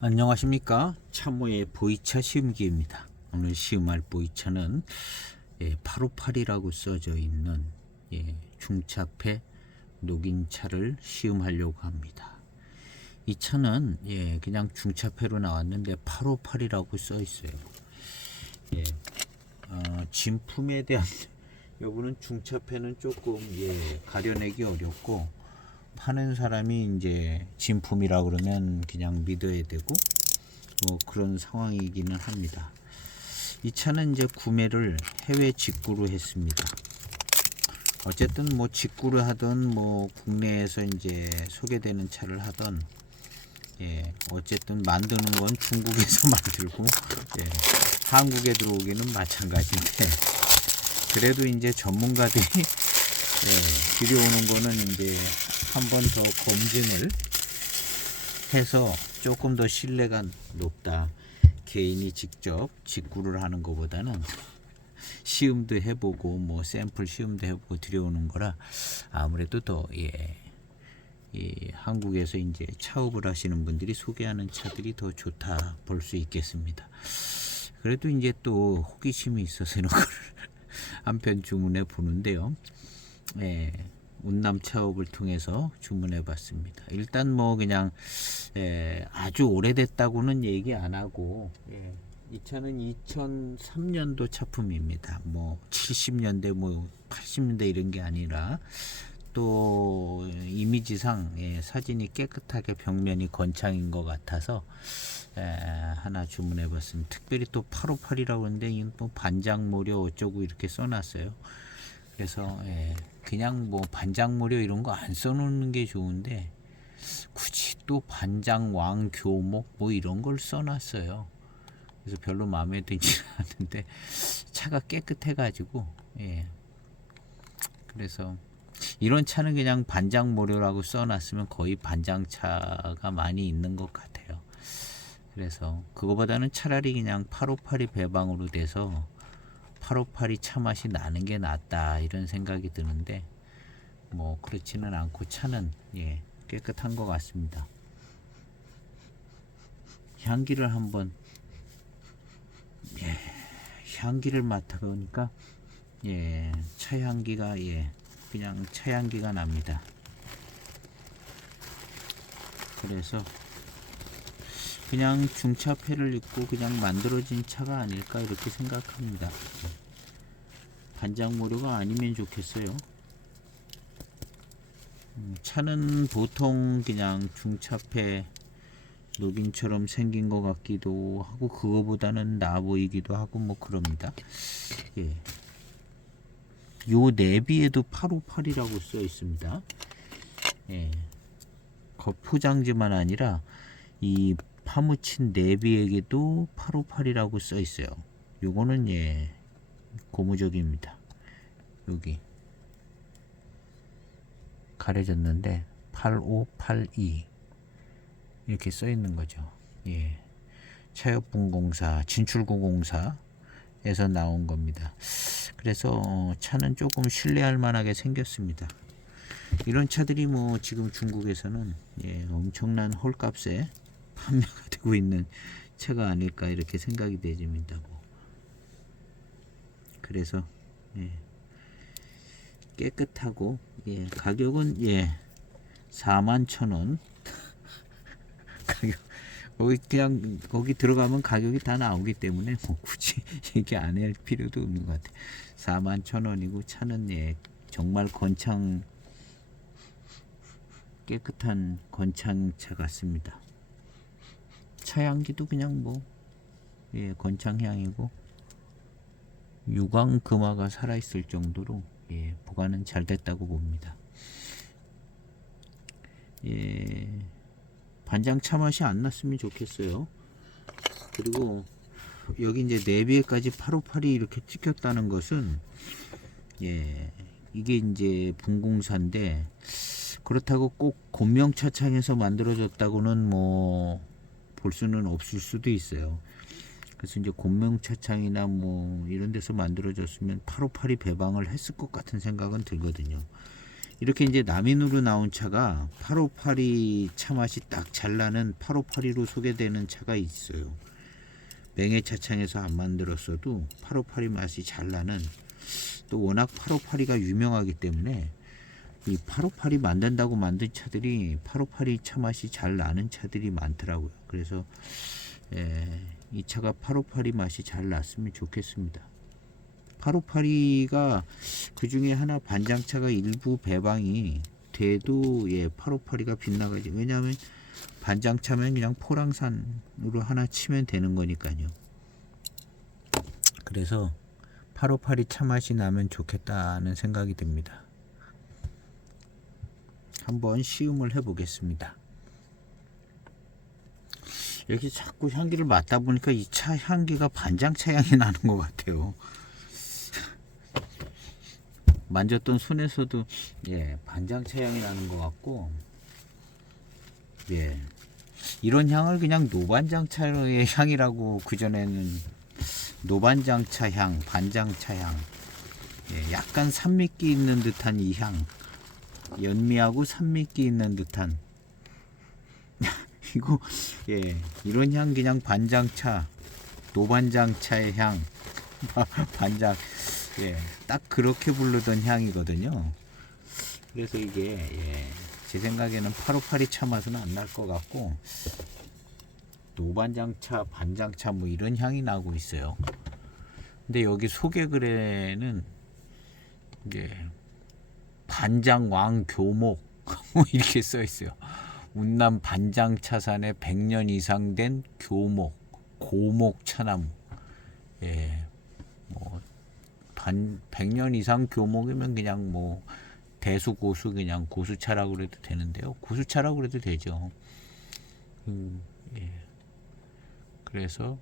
안녕하십니까. 참모의 보이차 시음기입니다. 오늘 시음할 보이차는 858이라고 써져 있는 중차폐 녹인차를 시음하려고 합니다. 이 차는 그냥 중차폐로 나왔는데 858이라고 써 있어요. 진품에 대한 여부는 중차폐는 조금 가려내기 어렵고, 파는 사람이 이제 진품이라 그러면 그냥 믿어야 되고 뭐 그런 상황이기는 합니다. 이 차는 이제 구매를 해외 직구로 했습니다. 어쨌든 뭐 직구를 하던 뭐 국내에서 이제 소개되는 차를 하던 어쨌든 만드는 건 중국에서 만들고 한국에 들어오기는 마찬가지인데, 그래도 이제 전문가들이 들여오는 거는 이제 한 번 더 검증을 해서 조금 더 신뢰가 높다. 개인이 직접 직구를 하는 것보다는 시음도 해보고 뭐 샘플 시음도 해보고 들여오는 거라 아무래도 더 한국에서 이제 차업을 하시는 분들이 소개하는 차들이 더 좋다 볼 수 있겠습니다. 그래도 이제 또 호기심이 있어서 이런 걸 한편 주문해 보는데요. 운남 차업을 통해서 주문해 봤습니다. 일단 뭐 그냥 아주 오래됐다고는 얘기 안 하고, 이 차는 2003년도 차품입니다. 뭐 70년대 뭐 80년대 이런 게 아니라, 또 이미지상 사진이 깨끗하게 벽면이 건창인 것 같아서 하나 주문해 봤습니다. 특별히 또 858이라고 하는데 이건 또 반장모려 어쩌고 이렇게 써놨어요. 그래서 그냥 뭐 반장모려 이런 거 안 써놓는 게 좋은데 굳이 또 반장 왕교목 뭐 이런 걸 써놨어요. 그래서 별로 마음에 들지 않는데 차가 깨끗해 가지고 그래서 이런 차는 그냥 반장모려라고 써놨으면 거의 반장차가 많이 있는 것 같아요. 그래서 그거보다는 차라리 그냥 858이 배방으로 돼서 858이 차 맛이 나는 게 낫다 이런 생각이 드는데, 뭐 그렇지는 않고 차는 깨끗한 것 같습니다. 향기를 한번 향기를 맡아보니까 차 향기가 그냥 차 향기가 납니다. 그래서 그냥 중차폐를 입고 그냥 만들어진 차가 아닐까 이렇게 생각합니다. 반장모료가 아니면 좋겠어요. 차는 보통 그냥 중차폐 노빈처럼 생긴 것 같기도 하고 그거보다는 나아 보이기도 하고 뭐 그럽니다. 요 내비에도 858이라고 써 있습니다. 겉포장지만 아니라 이 파묻힌 내비에게도 858이라고 써 있어요. 요거는 고무적입니다. 여기 가려졌는데 8582 이렇게 써 있는 거죠. 차협분공사 진출구공사에서 나온 겁니다. 그래서 차는 조금 신뢰할 만하게 생겼습니다. 이런 차들이 뭐 지금 중국에서는 엄청난 헐값에 판매가 되고 있는 차가 아닐까 이렇게 생각이 되집니다. 그래서 깨끗하고 가격은 41,000원 가격, 거기 들어가면 가격이 다 나오기 때문에 뭐 굳이 얘기 안 할 필요도 없는 것 같아요. 41,000원이고 차는 정말 깨끗한 건창차 같습니다. 차향기도 그냥 뭐 건창향이고 유광 금화가 살아있을 정도로 보관은 잘 됐다고 봅니다. 반장 차 맛이 안 났으면 좋겠어요. 그리고 여기 이제 내비에까지 858이 이렇게 찍혔다는 것은 이게 이제 분공사인데, 그렇다고 꼭 곤명차창에서 만들어졌다고는 뭐 볼 수는 없을 수도 있어요. 그래서 이제 곤명차창이나 뭐 이런 데서 만들어졌으면 858이 배방을 했을 것 같은 생각은 들거든요. 이렇게 이제 남인으로 나온 차가 8582 차 맛이 딱 잘 나는 8582로 소개되는 차가 있어요. 맹해차창에서 안 만들었어도 8582 맛이 잘 나는, 또 워낙 8582가 유명하기 때문에 이 8582 만든다고 만든 차들이 8582 차 맛이 잘 나는 차들이 많더라고요. 그래서 이 차가 8582 맛이 잘 났으면 좋겠습니다. 8582가 그 중에 하나 반장차가 일부 배방이 돼도 8582가 빗나가지. 왜냐하면 반장차면 그냥 포랑산으로 하나 치면 되는 거니까요. 그래서 8582 차 맛이 나면 좋겠다는 생각이 듭니다. 한번 시음을 해 보겠습니다. 이렇게 자꾸 향기를 맡다 보니까 이 차 향기가 반장차 향이 나는 것 같아요. 만졌던 손에서도 반장차 향이 나는 것 같고, 이런 향을 그냥 노반장차의 향이라고, 그전에는 노반장차 향, 반장차 향, 약간 산미기 있는 듯한 이 향, 연미하고 산미기 있는 듯한 이거 이런 향 그냥 반장차, 노반장차의 향, 반장, 딱 그렇게 부르던 향이거든요. 그래서 이게 제 생각에는 8582 차 맛은 안 날 것 같고, 노반장차, 반장차 뭐 이런 향이 나고 있어요. 근데 여기 소개글에는 이제 반장왕 교목 뭐 이렇게 써 있어요. 운남 반장차산에 100년 이상 된 교목, 고목 차나무. 뭐 100년 이상 교목이면 그냥 뭐 대수 고수, 그냥 고수차라고 그래도 되는데요. 고수차라고 그래도 되죠. 그래서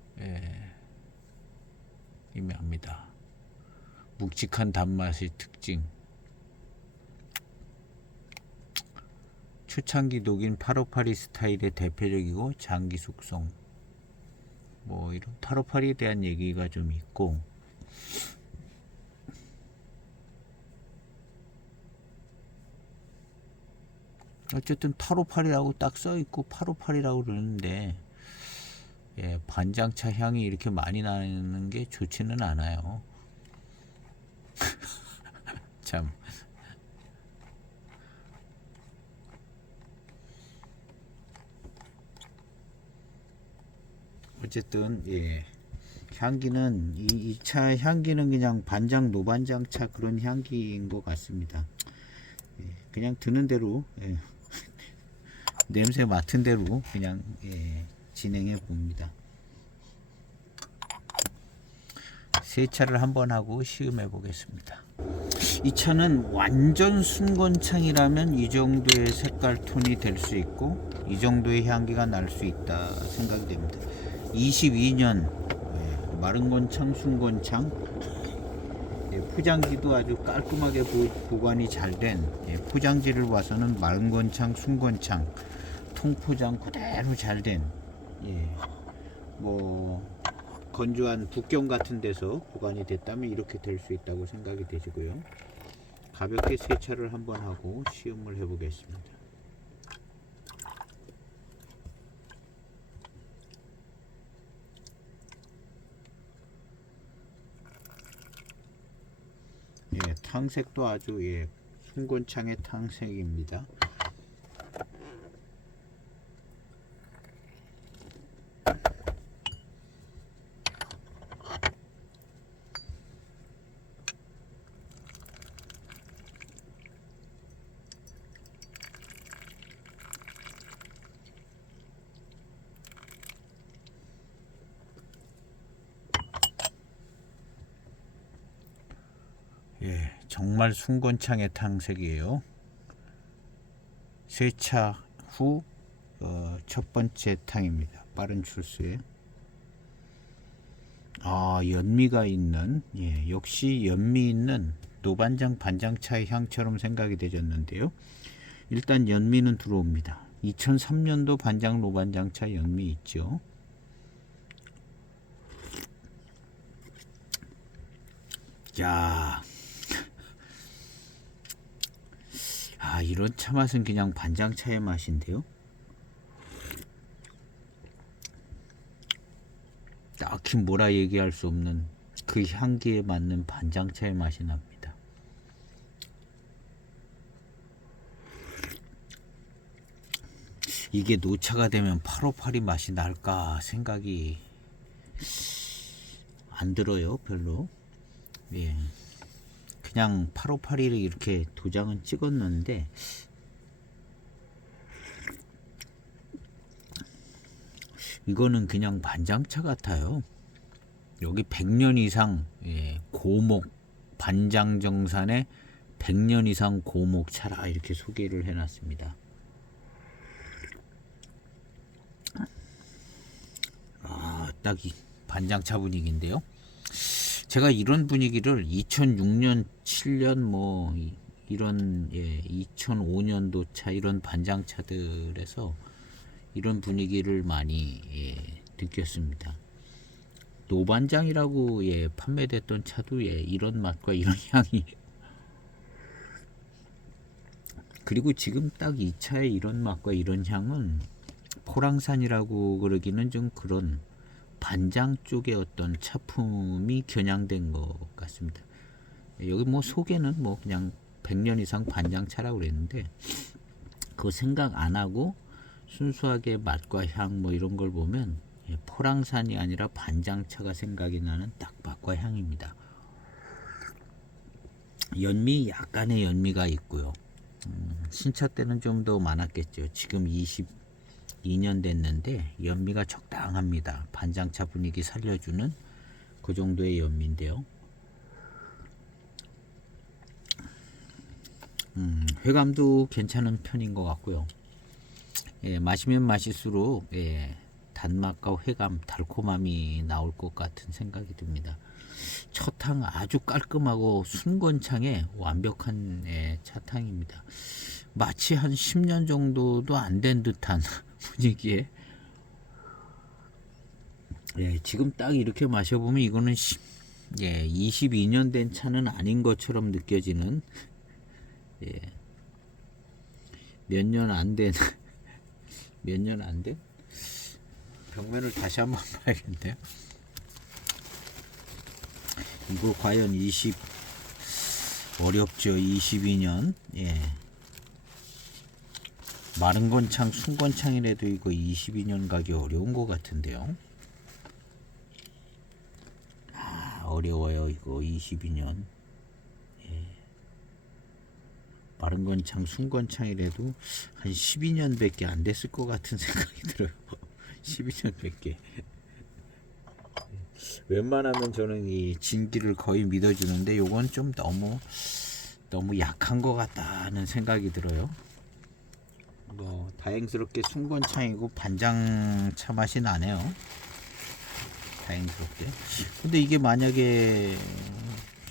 의미합니다. 묵직한 단맛의 특징. 초창기 독일 8582 스타일의 대표적이고 장기 숙성. 뭐 이런 8582에 대한 얘기가 좀 있고, 어쨌든 8582라고 딱 써있고 8582라고 그러는데, 반장차 향이 이렇게 많이 나는 게 좋지는 않아요. 참. 어쨌든 향기는 이 차 향기는 그냥 반장 노반장차 그런 향기인 것 같습니다. 그냥 드는 대로 냄새 맡은 대로 그냥 진행해 봅니다. 세차를 한번 하고 시음해 보겠습니다. 이 차는 완전 순건창이라면 이 정도의 색깔 톤이 될 수 있고, 이 정도의 향기가 날 수 있다 생각이 됩니다. 22년 마른건창, 순건창, 포장지도 아주 깔끔하게 보관이 잘 된, 포장지를 봐서는 마른건창, 순건창 통포장 그대로 잘 된, 뭐 건조한 북경 같은 데서 보관이 됐다면 이렇게 될 수 있다고 생각이 되시고요. 가볍게 세차를 한번 하고 시음을 해 보겠습니다. 탕색도 아주 순건창의 탕색입니다. 정말 순건창의 탕색이에요. 세차 후 첫 번째 탕입니다. 빠른 출수에 연미가 있는, 역시 연미 있는 노반장 반장차의 향처럼 생각이 되졌는데요. 일단 연미는 들어옵니다. 2003년도 반장 노반장차 연미 있죠. 야, 이런 차 맛은 그냥 반장차의 맛인데요. 딱히 뭐라 얘기할 수 없는 그 향기에 맞는 반장차의 맛이 납니다. 이게 노차가 되면 858이 맛이 날까 생각이 안 들어요, 별로. 예. 그냥 858을 이렇게 도장은 찍었는데 이거는 그냥 반장차 같아요. 여기 100년 이상 고목 반장정산의 100년 이상 고목차라 이렇게 소개를 해놨습니다. 딱 이 반장차 분위기인데요. 제가 이런 분위기를 2006년, 7년 뭐 이런 2005년도 차 이런 반장차들에서 이런 분위기를 많이 느꼈습니다. 노반장이라고 판매됐던 차도 이런 맛과 이런 향이 그리고 지금 딱 이 차의 이런 맛과 이런 향은 포랑산이라고 그러기는 좀 그런 반장 쪽의 어떤 차품이 겨냥된 것 같습니다. 여기 뭐 소개는 뭐 그냥 100년 이상 반장차라고 그랬는데 그거 생각 안 하고 순수하게 맛과 향 뭐 이런 걸 보면 포랑산이 아니라 반장차가 생각이 나는 딱 맛과 향입니다. 연미 약간의 연미가 있고요. 신차 때는 좀 더 많았겠죠. 지금 22년 됐는데 연미가 적당합니다. 반장차 분위기 살려주는 그 정도의 연미인데요. 회감도 괜찮은 편인 것 같고요. 마시면 마실수록 단맛과 회감, 달콤함이 나올 것 같은 생각이 듭니다. 첫탕 아주 깔끔하고 순건창에 완벽한 차탕입니다. 마치 한 10년 정도도 안 된 듯한 분위기에 지금 딱 이렇게 마셔보면 이거는 22년 된 차는 아닌 것처럼 느껴지는 몇 년 안 된 몇 년 안 된 벽면을 다시 한번 봐야겠네요. 이거 과연 어렵죠. 22년 마른 건창 순건창이라도 이거 22년 가기 어려운 것 같은데요. 어려워요. 이거 22년 마른 건창 순건창이라도 한 12년 밖에 안 됐을 것 같은 생각이 들어요. 12년 밖에. 웬만하면 저는 이 진기를 거의 믿어주는데 요건 좀 너무 약한 것 같다는 생각이 들어요. 뭐 다행스럽게 순건창이고 반장차 맛이 나네요. 다행스럽게. 근데 이게 만약에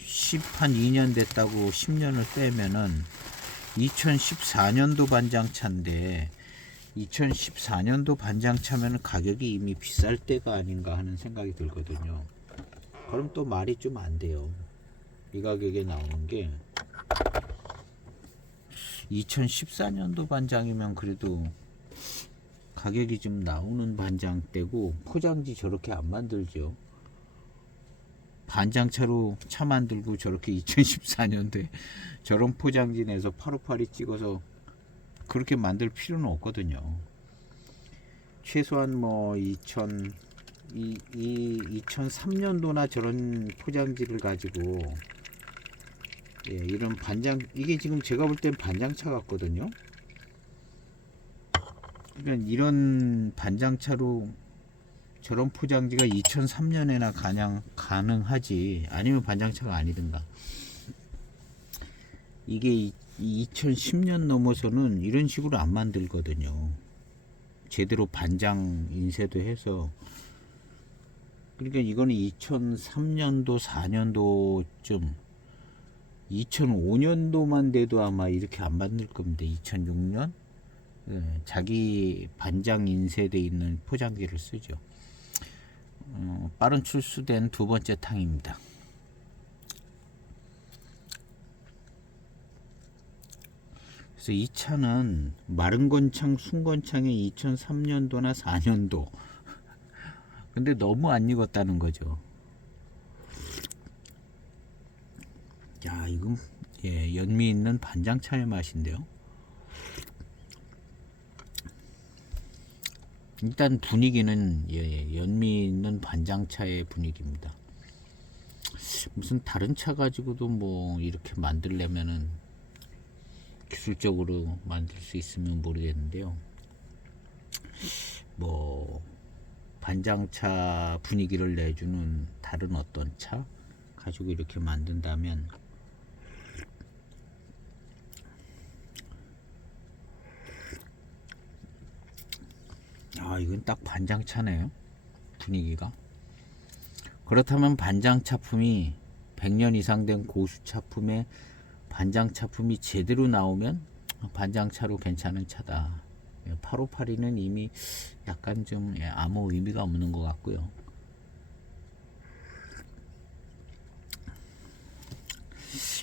2년 됐다고 10년을 빼면은 2014년도 반장차인데 2014년도 반장차면 가격이 이미 비쌀 때가 아닌가 하는 생각이 들거든요. 그럼 또 말이 좀 안 돼요. 이 가격에 나오는 게 2014년도 반장이면 그래도 가격이 좀 나오는 반장대고 포장지 저렇게 안 만들죠. 반장차로 차 만들고 저렇게 2014년도에 저런 포장지 내서 858이 찍어서 그렇게 만들 필요는 없거든요. 최소한 뭐 2003년도나 저런 포장지를 가지고 이런 반장 이게 지금 제가 볼 땐 반장차 같거든요. 그러니까 이런 반장차로 저런 포장지가 2003년에나 가능하지 아니면 반장차가 아니든가. 이게 2010년 넘어서는 이런 식으로 안 만들거든요. 제대로 반장 인쇄도 해서. 그러니까 이거는 2003년도 4년도쯤 2005년도만 돼도 아마 이렇게 안 만들 겁니다. 2006년 자기 반장 인쇄돼 있는 포장지를 쓰죠. 빠른 출수된 두 번째 탕입니다. 그래서 이 차는 마른건창, 순건창의 2003년도나 4년도. 근데 너무 안 익었다는 거죠. 야, 이건 연미 있는 반장차의 맛인데요. 일단 분위기는 연미 있는 반장차의 분위기입니다. 무슨 다른 차 가지고도 뭐 이렇게 만들려면은 기술적으로 만들 수 있으면 모르겠는데요. 뭐 반장차 분위기를 내주는 다른 어떤 차 가지고 이렇게 만든다면 이건 딱 반장차네요. 분위기가. 그렇다면 반장차품이 100년 이상 된 고수차품에 반장차품이 제대로 나오면 반장차로 괜찮은 차다. 8582는 이미 약간 좀 아무 의미가 없는 것 같고요.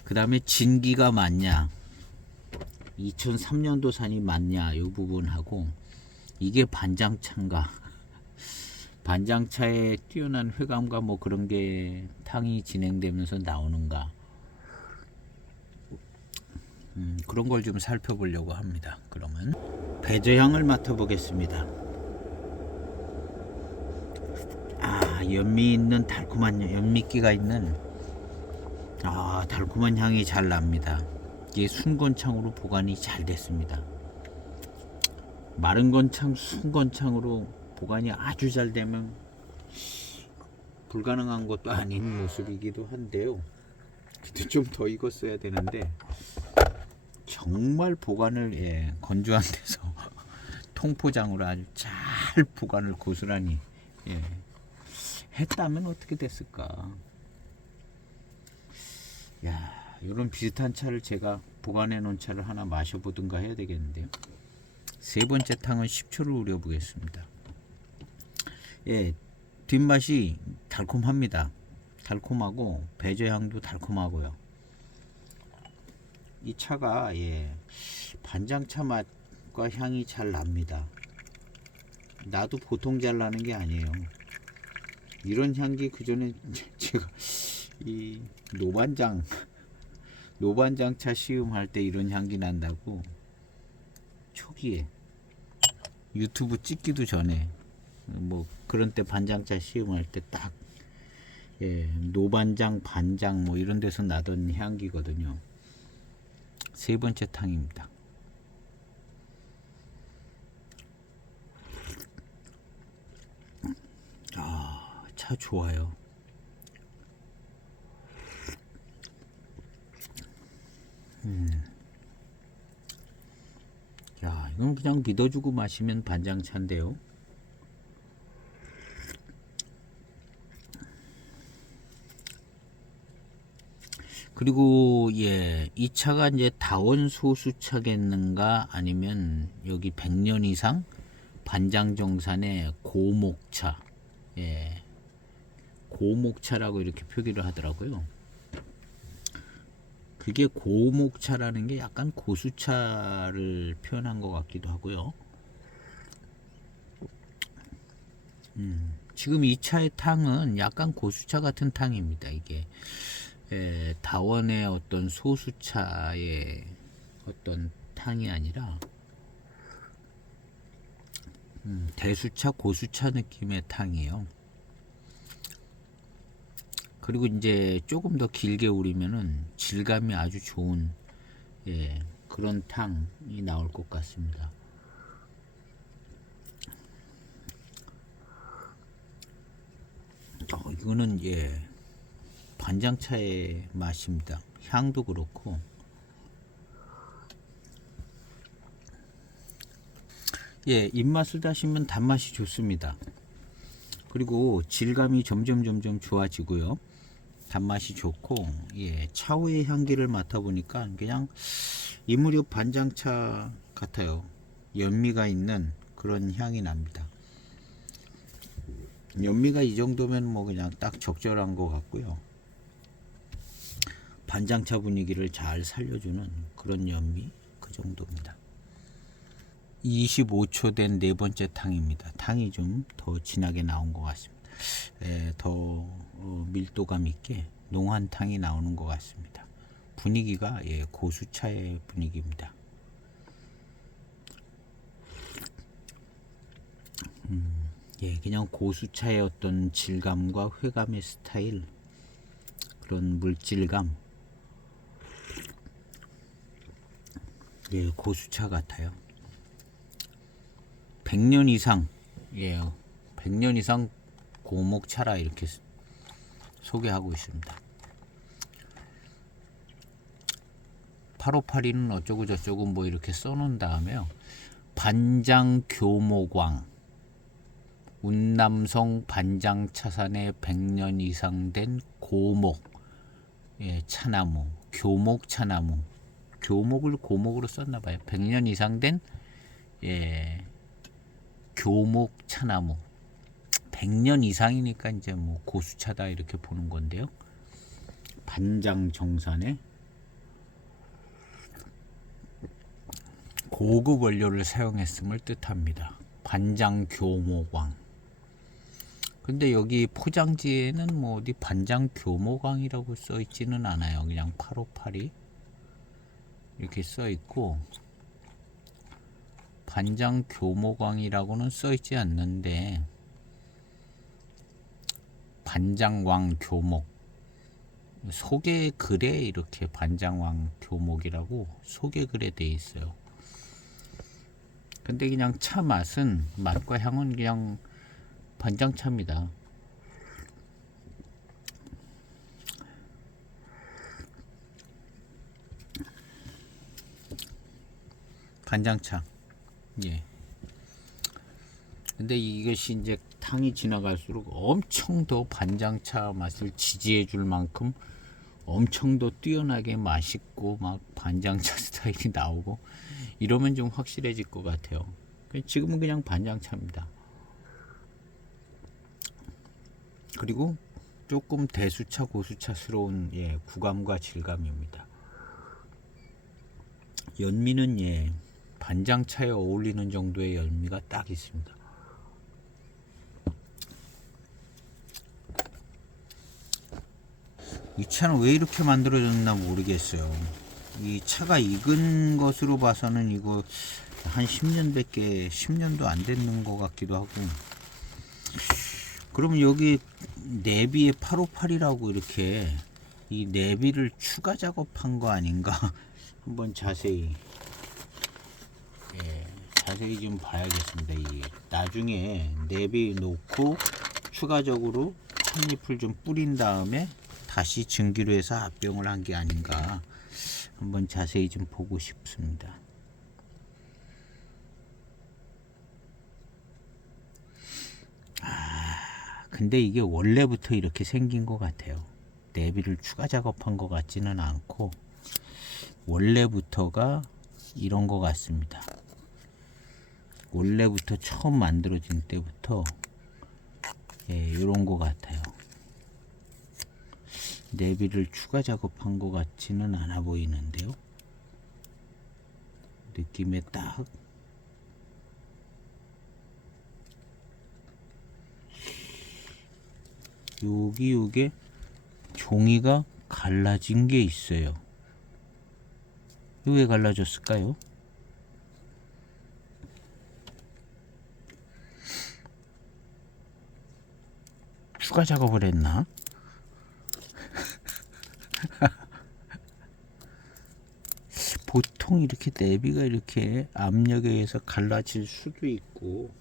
그 다음에 진기가 맞냐, 2003년도 산이 맞냐, 이 부분하고 이게 반장차인가, 반장차의 뛰어난 회감과 뭐 그런 게 탕이 진행되면서 나오는가, 그런 걸 좀 살펴보려고 합니다. 그러면 배저향을 맡아보겠습니다. 연미 있는 달콤한 연미기가 있는 달콤한 향이 잘 납니다. 이게 순건창으로 보관이 잘 됐습니다. 마른 건창, 순건창으로 보관이 아주 잘 되면 불가능한 것도 아닌 모습이기도 한데요. 근데 좀 더 익었어야 되는데 정말 보관을 건조한 데서 통포장으로 아주 잘 보관을 고스란히 했다면 어떻게 됐을까. 이런 비슷한 차를 제가 보관해 놓은 차를 하나 마셔보든가 해야 되겠는데요. 세 번째 탕은 10초를 우려 보겠습니다. 뒷맛이 달콤합니다. 달콤하고 배저향도 달콤하고요. 이 차가 반장차 맛과 향이 잘 납니다. 나도 보통 잘 나는 게 아니에요. 이런 향기 그전에 제가 이 노반장차 시음할 때 이런 향기 난다고 초기에 유튜브 찍기도 전에 뭐 그런 때 반장차 시음할 때 딱 노반장, 반장 뭐 이런 데서 나던 향기거든요. 세 번째 탕입니다. 차 좋아요. 이건 그냥 믿어주고 마시면 반장차인데요. 그리고 이 차가 이제 다원 소수차겠는가 아니면 여기 100년 이상 반장정산의 고목차, 고목차라고 이렇게 표기를 하더라고요. 그게 고목차라는 게 약간 고수차를 표현한 것 같기도 하고요. 지금 이 차의 탕은 약간 고수차 같은 탕입니다. 이게 다원의 어떤 소수차의 어떤 탕이 아니라 대수차, 고수차 느낌의 탕이에요. 그리고 이제 조금 더 길게 우리면은 질감이 아주 좋은 그런 탕이 나올 것 같습니다. 이거는 반장차의 맛입니다. 향도 그렇고 입맛을 다시면 단맛이 좋습니다. 그리고 질감이 점점 좋아지고요. 단맛이 좋고 차후의 향기를 맡아보니까 그냥 이 무렵 반장차 같아요. 연미가 있는 그런 향이 납니다. 연미가 이 정도면 뭐 그냥 딱 적절한 것 같고요. 반장차 분위기를 잘 살려주는 그런 연미, 그 그 정도입니다. 25초 된 네 번째 탕입니다. 탕이 좀 더 진하게 나온 것 같습니다. 더 밀도감 있게 농한 탕이 나오는 것 같습니다. 분위기가 고수차의 분위기입니다. 그냥 고수차의 어떤 질감과 회감의 스타일, 그런 물질감, 고수차 같아요. 100년 이상, 100년 이상 고목차라 이렇게 소개하고 있습니다. 8582는 어쩌고 저쩌고 뭐 이렇게 써놓은 다음에요. 반장교목왕, 운남성 반장차산에 100년 이상 된 고목, 차나무, 교목 차나무, 교목을 고목으로 썼나봐요. 100년 이상 된 교목 차나무. 100년 이상이니까 이제 뭐 고수차다 이렇게 보는 건데요. 반장 정산에 고급 원료를 사용했음을 뜻합니다. 반장 교목왕. 근데 여기 포장지에는 뭐 어디 반장 교목왕이라고 써 있지는 않아요. 그냥 8582 이렇게 써 있고, 반장 교목왕이라고는 써 있지 않는데, 반장왕 교목, 소개 글에 이렇게 반장왕 교목이라고 소개 글에 돼 있어요. 근데 그냥 차 맛과 향은 그냥 반장차입니다. 반장차. 근데 이것이 이제 탕이 지나갈수록 엄청 더 반장차 맛을 지지해 줄 만큼 엄청 더 뛰어나게 맛있고 막 반장차 스타일이 나오고 이러면 좀 확실해질 것 같아요. 지금은 그냥 반장차입니다. 그리고 조금 대수차 고수차스러운 구감과 질감입니다. 연미는 반장차에 어울리는 정도의 연미가 딱 있습니다. 이 차는 왜 이렇게 만들어졌나 모르겠어요. 이 차가 익은 것으로 봐서는 이거 한 10년도 안 됐는 것 같기도 하고. 그러면 여기 내비에 858이라고 이렇게 이 내비를 추가 작업한 거 아닌가? 한번 자세히 좀 봐야겠습니다. 이 나중에 내비 놓고 추가적으로 찻잎을 좀 뿌린 다음에 다시 증기로 해서 합병을 한 게 아닌가, 한번 자세히 좀 보고 싶습니다. 근데 이게 원래부터 이렇게 생긴 것 같아요. 내비를 추가 작업한 것 같지는 않고 원래부터가 이런 것 같습니다. 원래부터 처음 만들어진 때부터 이런 것 같아요. 내비를 추가 작업한 것 같지는 않아 보이는데요. 느낌에 딱 요게 종이가 갈라진 게 있어요. 왜 갈라졌을까요? 추가 작업을 했나? 보통 이렇게 내비가 이렇게 압력에 의해서 갈라질 수도 있고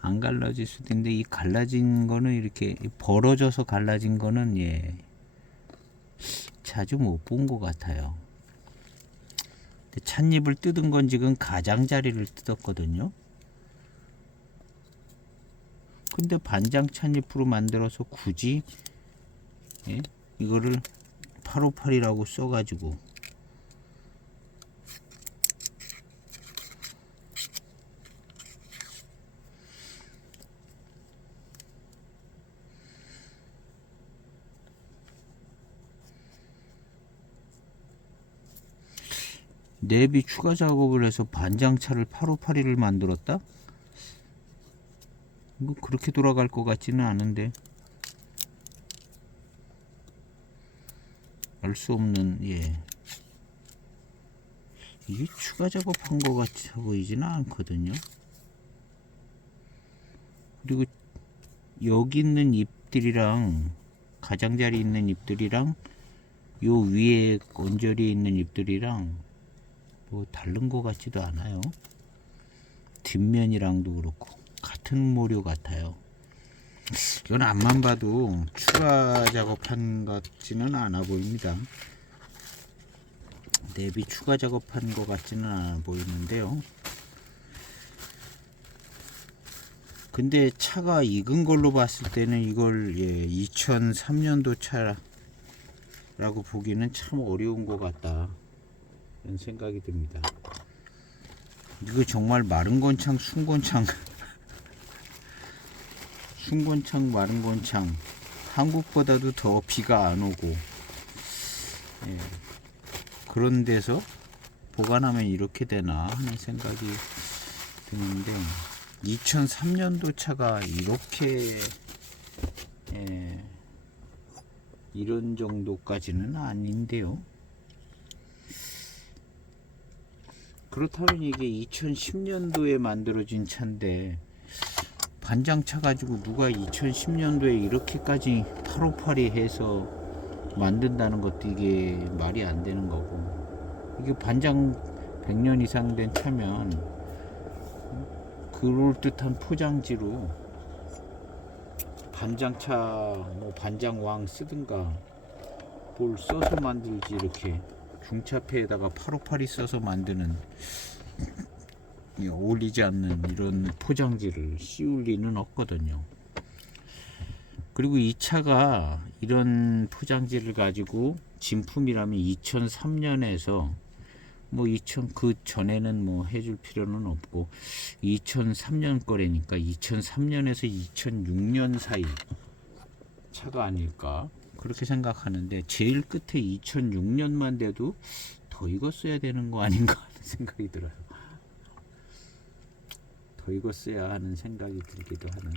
안 갈라질 수도 있는데, 이 갈라진 거는 이렇게 벌어져서 갈라진 거는 자주 못 본 것 같아요. 찻잎을 뜯은 건 지금 가장자리를 뜯었거든요. 근데 반장 찻잎으로 만들어서 굳이 이거를 858이라고 써가지고 내비 추가 작업을 해서 반장차를 858을 만들었다? 뭐 그렇게 돌아갈 것 같지는 않은데, 알 수 없는, 예, 이게 추가 작업한 것 같아 보이지는 않거든요. 그리고 여기 있는 잎들이랑 가장자리 있는 잎들이랑 요 위에 언저리에 있는 잎들이랑 뭐 다른 것 같지도 않아요. 뒷면이랑도 그렇고 같은 모료 같아요. 이건 앞만 봐도 추가 작업한 것 같지는 않아 보입니다. 내비 추가 작업한 것 같지는 않아 보이는데요. 근데 차가 익은 걸로 봤을 때는 이걸 2003년도 차라고 보기는 참 어려운 것 같다, 이런 생각이 듭니다. 이거 정말 마른 건창, 순건창 순건창, 마른 건창, 한국보다도 더 비가 안 오고, 그런 데서 보관하면 이렇게 되나 하는 생각이 드는데, 2003년도 차가 이렇게 이런 정도까지는 아닌데요. 그렇다면 이게 2010년도에 만들어진 차인데, 반장차 가지고 누가 2010년도에 이렇게까지 858이 해서 만든다는 것도 이게 말이 안 되는 거고, 이게 반장 100년 이상 된 차면 그럴듯한 포장지로 반장차 뭐 반장왕 쓰든가 뭘 써서 만들지, 이렇게 중차폐에다가 858이 써서 만드는 어울리지 않는 이런 포장지를 씌울 리는 없거든요. 그리고 이 차가 이런 포장지를 가지고 진품이라면 2003년에서 뭐 그 전에는 뭐 해줄 필요는 없고 2003년 거래니까 2003년에서 2006년 사이 차가 아닐까 그렇게 생각하는데, 제일 끝에 2006년만 돼도 더 익었어야 되는 거 아닌가 하는 생각이 들어요. 더 익었어야 하는 생각이 들기도 하는.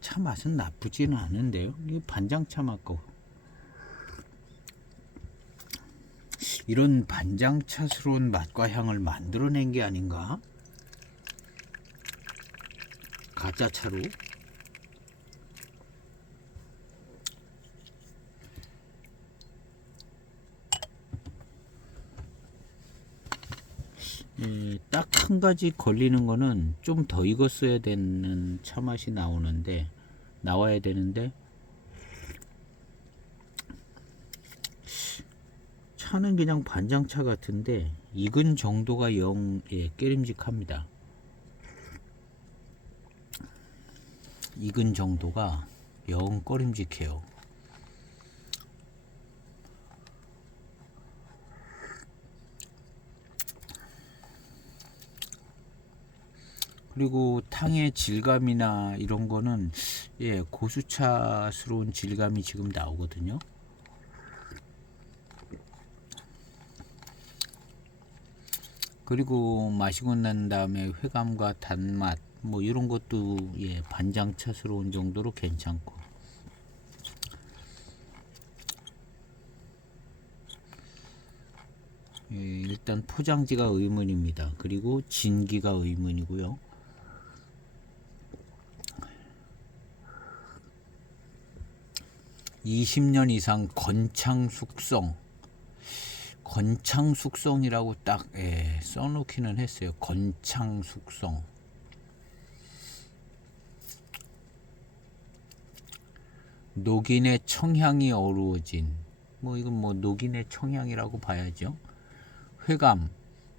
차 맛은 나쁘지는 않은데요. 이 반장차 맛고, 이런 반장차스러운 맛과 향을 만들어낸 게 아닌가? 가짜차로. 딱 한 가지 걸리는 거는 좀 더 익었어야 되는 차 맛이 나와야 되는데, 차는 그냥 반장차 같은데 익은 정도가 영 깨림직합니다. 익은 정도가 영 꺼림직해요. 그리고 탕의 질감이나 이런 거는 고수차스러운 질감이 지금 나오거든요. 그리고 마시고 난 다음에 회감과 단맛 뭐 이런 것도 반장차스러운 정도로 괜찮고, 일단 포장지가 의문입니다. 그리고 진기가 의문이고요. (20년) 이상 건창 숙성이라고 딱 써놓기는 했어요. 건창 숙성. 녹인의 청향이 어우러진, 뭐 이건 뭐 녹인의 청향이라고 봐야죠. 회감,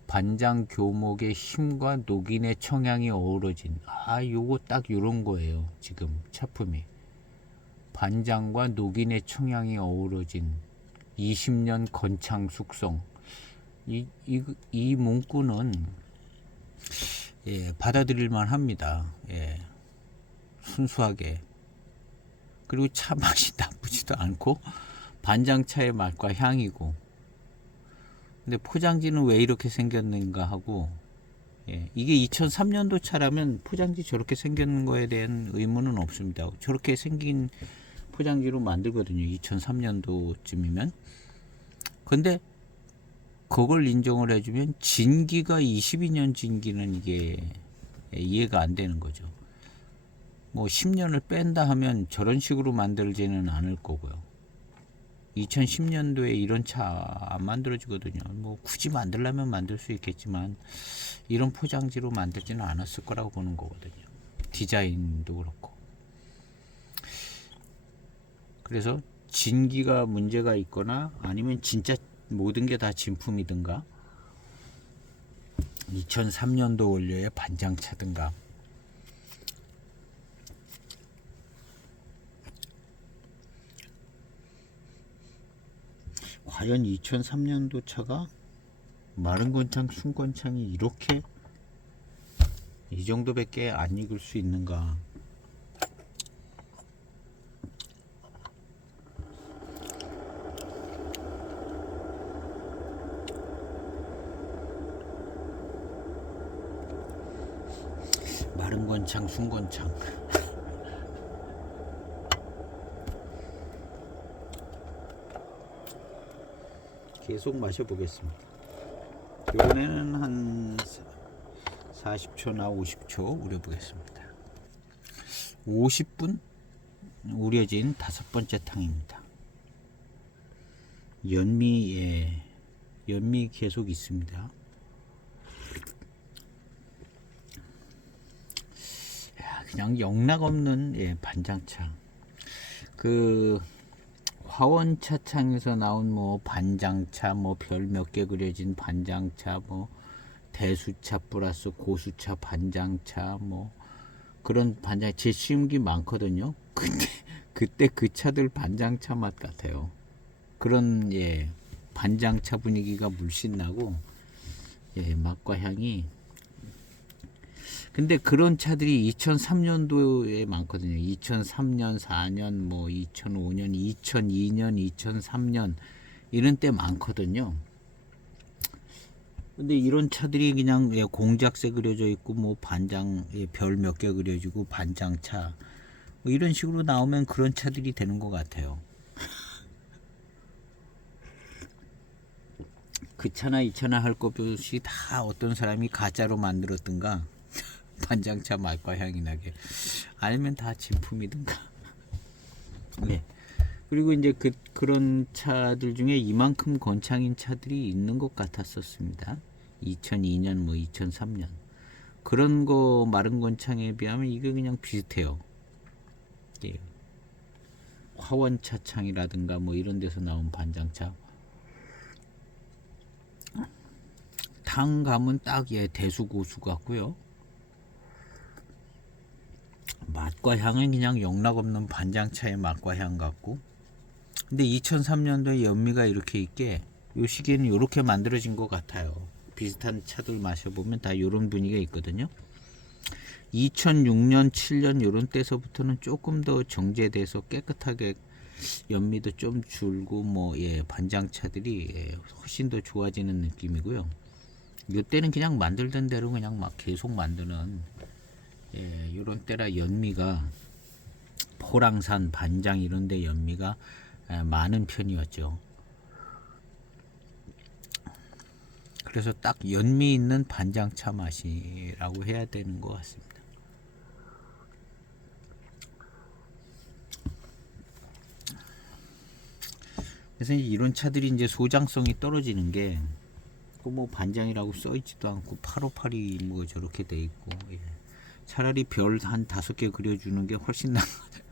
반장 교목의 힘과 녹인의 청향이 어우러진, 요거 딱 요런 거예요. 지금 차품이 반장과 녹인의 청향이 어우러진 20년 건창 숙성. 이 문구는 예, 받아들일만 합니다. 예, 순수하게. 그리고 차 맛이 나쁘지도 않고 반장차의 맛과 향이고. 근데 포장지는 왜 이렇게 생겼는가 하고, 예, 이게 2003년도 차라면 포장지 저렇게 생겼는 거에 대한 의문은 없습니다. 저렇게 생긴 포장지로 만들거든요. 2003년도쯤이면. 근데 그걸 인정을 해주면 진기가 22년 진기는 이게 이해가 안 되는 거죠. 뭐 10년을 뺀다 하면 저런 식으로 만들지는 않을 거고요. 2010년도에 이런 차 안 만들어지거든요. 뭐 굳이 만들려면 만들 수 있겠지만 이런 포장지로 만들지는 않았을 거라고 보는 거거든요. 디자인도 그렇고. 그래서 진기가 문제가 있거나 아니면 진짜 모든 게 다 진품이든가 2003년도 원료의 반장차든가 과연 2003년도 차가 마른 권창, 순 권창이 이렇게 이 정도밖에 안 익을 수 있는가? 마른 권창, 순 권창. 계속 마셔보겠습니다. 이번에는 한 40초나 50초 우려보겠습니다. 50분 우려진 5번째 탕입니다. 연미 계속 있습니다. 그냥 영락없는 반장차. 그 화원차창에서 나온 뭐 반장차, 뭐 별 몇 개 그려진 반장차, 뭐 대수차 플러스 고수차 반장차, 뭐 그런 반장 제 시음기 많거든요. 근데 그때 그 차들 반장차 맛 같아요. 그런 반장차 분위기가 물씬 나고 맛과 향이. 근데 그런 차들이 2003년도에 많거든요. 2003년, 4년, 뭐 2005년, 2002년, 2003년 이런 때 많거든요. 근데 이런 차들이 그냥 공작새 그려져 있고 뭐 반장 별 몇 개 그려지고 반장차 뭐 이런 식으로 나오면 그런 차들이 되는 것 같아요. 그 차나 이 차나 할 것 없이 다 어떤 사람이 가짜로 만들었던가 반장차 맛과 향이 나게, 아니면 다 진품이든가. 네. 그리고 이제 그런 차들 중에 이만큼 건창인 차들이 있는 것 같았었습니다. 2002년 뭐 2003년 그런 거 마른 건창에 비하면 이게 그냥 비슷해요. 예. 화원차창이라든가 뭐 이런 데서 나온 반장차 탕감은 딱 대수고수 같고요. 맛과 향은 그냥 영락없는 반장차의 맛과 향 같고. 근데 2003년도에 연미가 이렇게 있게 요 시기에는 이렇게 만들어진 것 같아요. 비슷한 차들 마셔보면 다 이런 분위기가 있거든요. 2006년 7년 이런 때서부터는 조금 더 정제돼서 깨끗하게 연미도 좀 줄고 뭐 반장차들이 훨씬 더 좋아지는 느낌이고요. 이때는 그냥 만들던 대로 그냥 막 계속 만드는 이런 때라 연미가 포랑산, 반장 이런 데 연미가 많은 편이었죠. 그래서 딱 연미 있는 반장차 맛이라고 해야 되는 것 같습니다. 그래서 이런 차들이 이제 소장성이 떨어지는 게 뭐 반장이라고 써있지도 않고 858이 뭐 저렇게 돼 있고, 차라리 별 한 5개 그려주는 게 훨씬 나은 것 같아요.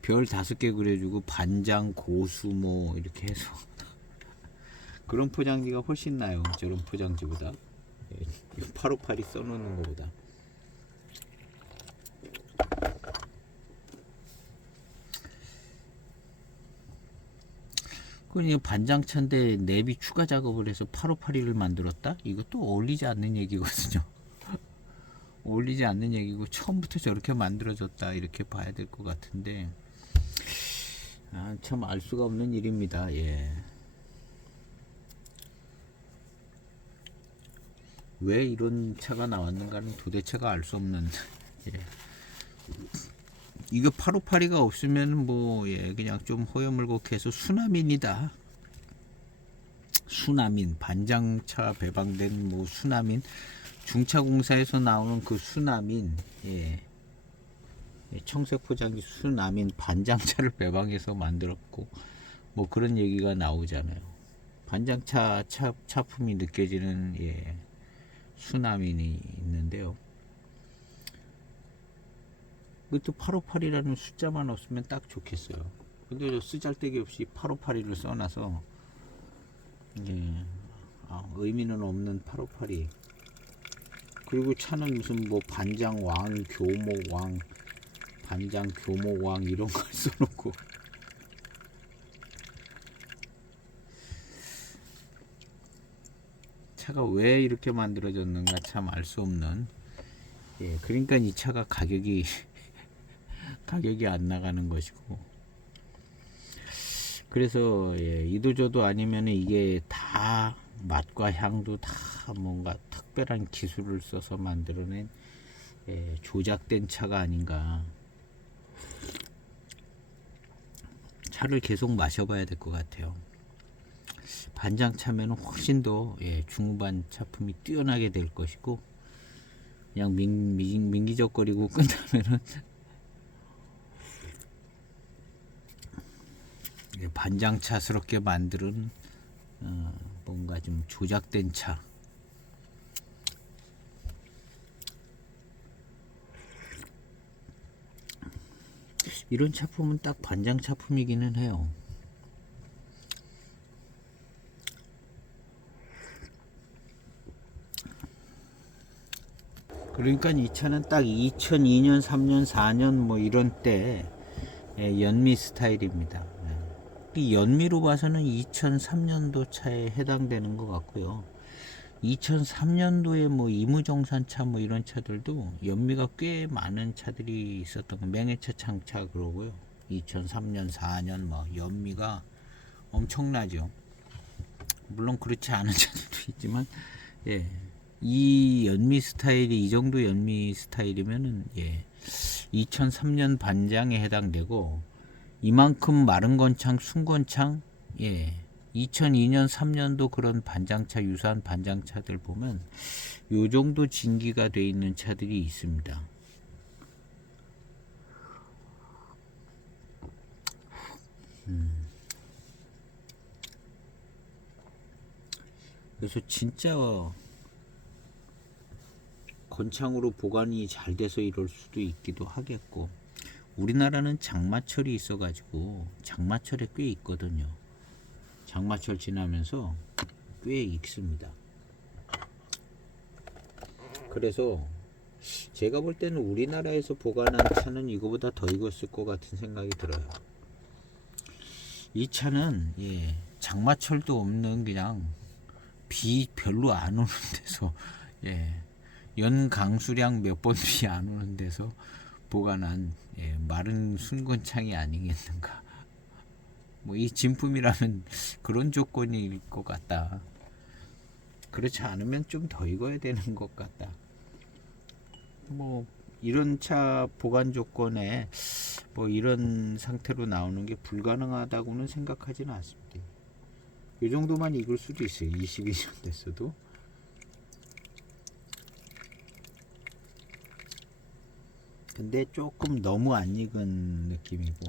별 5개 그려주고 반장, 고수 뭐 이렇게 해서 그런 포장지가 훨씬 나요. 저런 포장지보다. 858이 써놓는 것보다. 그러니까 반장차인데 내비 추가 작업을 해서 858을 만들었다? 이것도 어울리지 않는 얘기거든요. 어울리지 않는 얘기고 처음부터 저렇게 만들어졌다 이렇게 봐야 될 것 같은데 참 알 수가 없는 일입니다. 예. 왜 이런 차가 나왔는가는 도대체가 알 수 없는 예. 이거 8582가 없으면 뭐 예, 그냥 좀 허여물고 해서 수나민이다. 수나민 반장차 배방된 뭐 수나민 중차공사에서 나오는 그 수나민 예. 청색 포장지 수나민 반장차를 배방해서 만들었고 뭐 그런 얘기가 나오잖아요. 반장차 차품이 느껴지는 예, 수나민이 있는데요. 그것도 858이라는 숫자만 없으면 딱 좋겠어요. 근데 저 쓰잘데기 없이 858을 써놔서 예, 의미는 없는 858이. 그리고 차는 무슨 뭐 반장왕, 교목왕, 반장, 교목왕 이런 걸 써놓고 차가 왜 이렇게 만들어졌는가 참 알 수 없는 예, 그러니까 이 차가 가격이 안 나가는 것이고 그래서 예, 이도저도 아니면 이게 다 맛과 향도 다 뭔가 특별한 기술을 써서 만들어낸 예, 조작된 차가 아닌가. 차를 계속 마셔봐야 될 것 같아요. 반장차면 훨씬 더 예, 중후반 차품이 뛰어나게 될 것이고 그냥 민기적거리고 끝나면은 반장차스럽게 만드는 뭔가 좀 조작된 차. 이런 차품은 딱 반장 차품이기는 해요. 그러니까 이 차는 딱 2002년, 3년, 4년 뭐 이런 때 연미 스타일입니다. 이 연미로 봐서는 2003년도 차에 해당되는 것 같고요. 2003년도에 뭐 이무정산차 뭐 이런 차들도 연미가 꽤 많은 차들이 있었던 거 맹해차 창차 그러고요. 2003년 4년 뭐 연미가 엄청나죠. 물론 그렇지 않은 차들도 있지만 예. 이 연미 스타일이 이 정도 연미 스타일이면은 예. 2003년 반장에 해당되고 이만큼 마른 건창 순건창 예. 2002년 3년도 그런 반장차 유사한 반장차들 보면 요 정도 진기가 돼 있는 차들이 있습니다. 그래서 진짜 건창으로 보관이 잘 돼서 이럴 수도 있기도 하겠고 우리나라는 장마철이 있어가지고 장마철에 꽤 있거든요. 장마철 지나면서 꽤 익습니다. 그래서 제가 볼 때는 우리나라에서 보관한 차는 이거보다 더 익었을 것 같은 생각이 들어요. 이 차는 예, 장마철도 없는 그냥 비 별로 안 오는 데서 예, 연 강수량 몇 번 비 안 오는 데서 보관한 예, 마른 순건창이 아니겠는가. 뭐 이 진품이라면 그런 조건일 것 같다. 그렇지 않으면 좀 더 익어야 되는 것 같다. 뭐 이런 차 보관 조건에 뭐 이런 상태로 나오는 게 불가능하다고는 생각하지는 않습니다. 이 정도만 익을 수도 있어요. 22년 됐어도. 근데 조금 너무 안 익은 느낌이고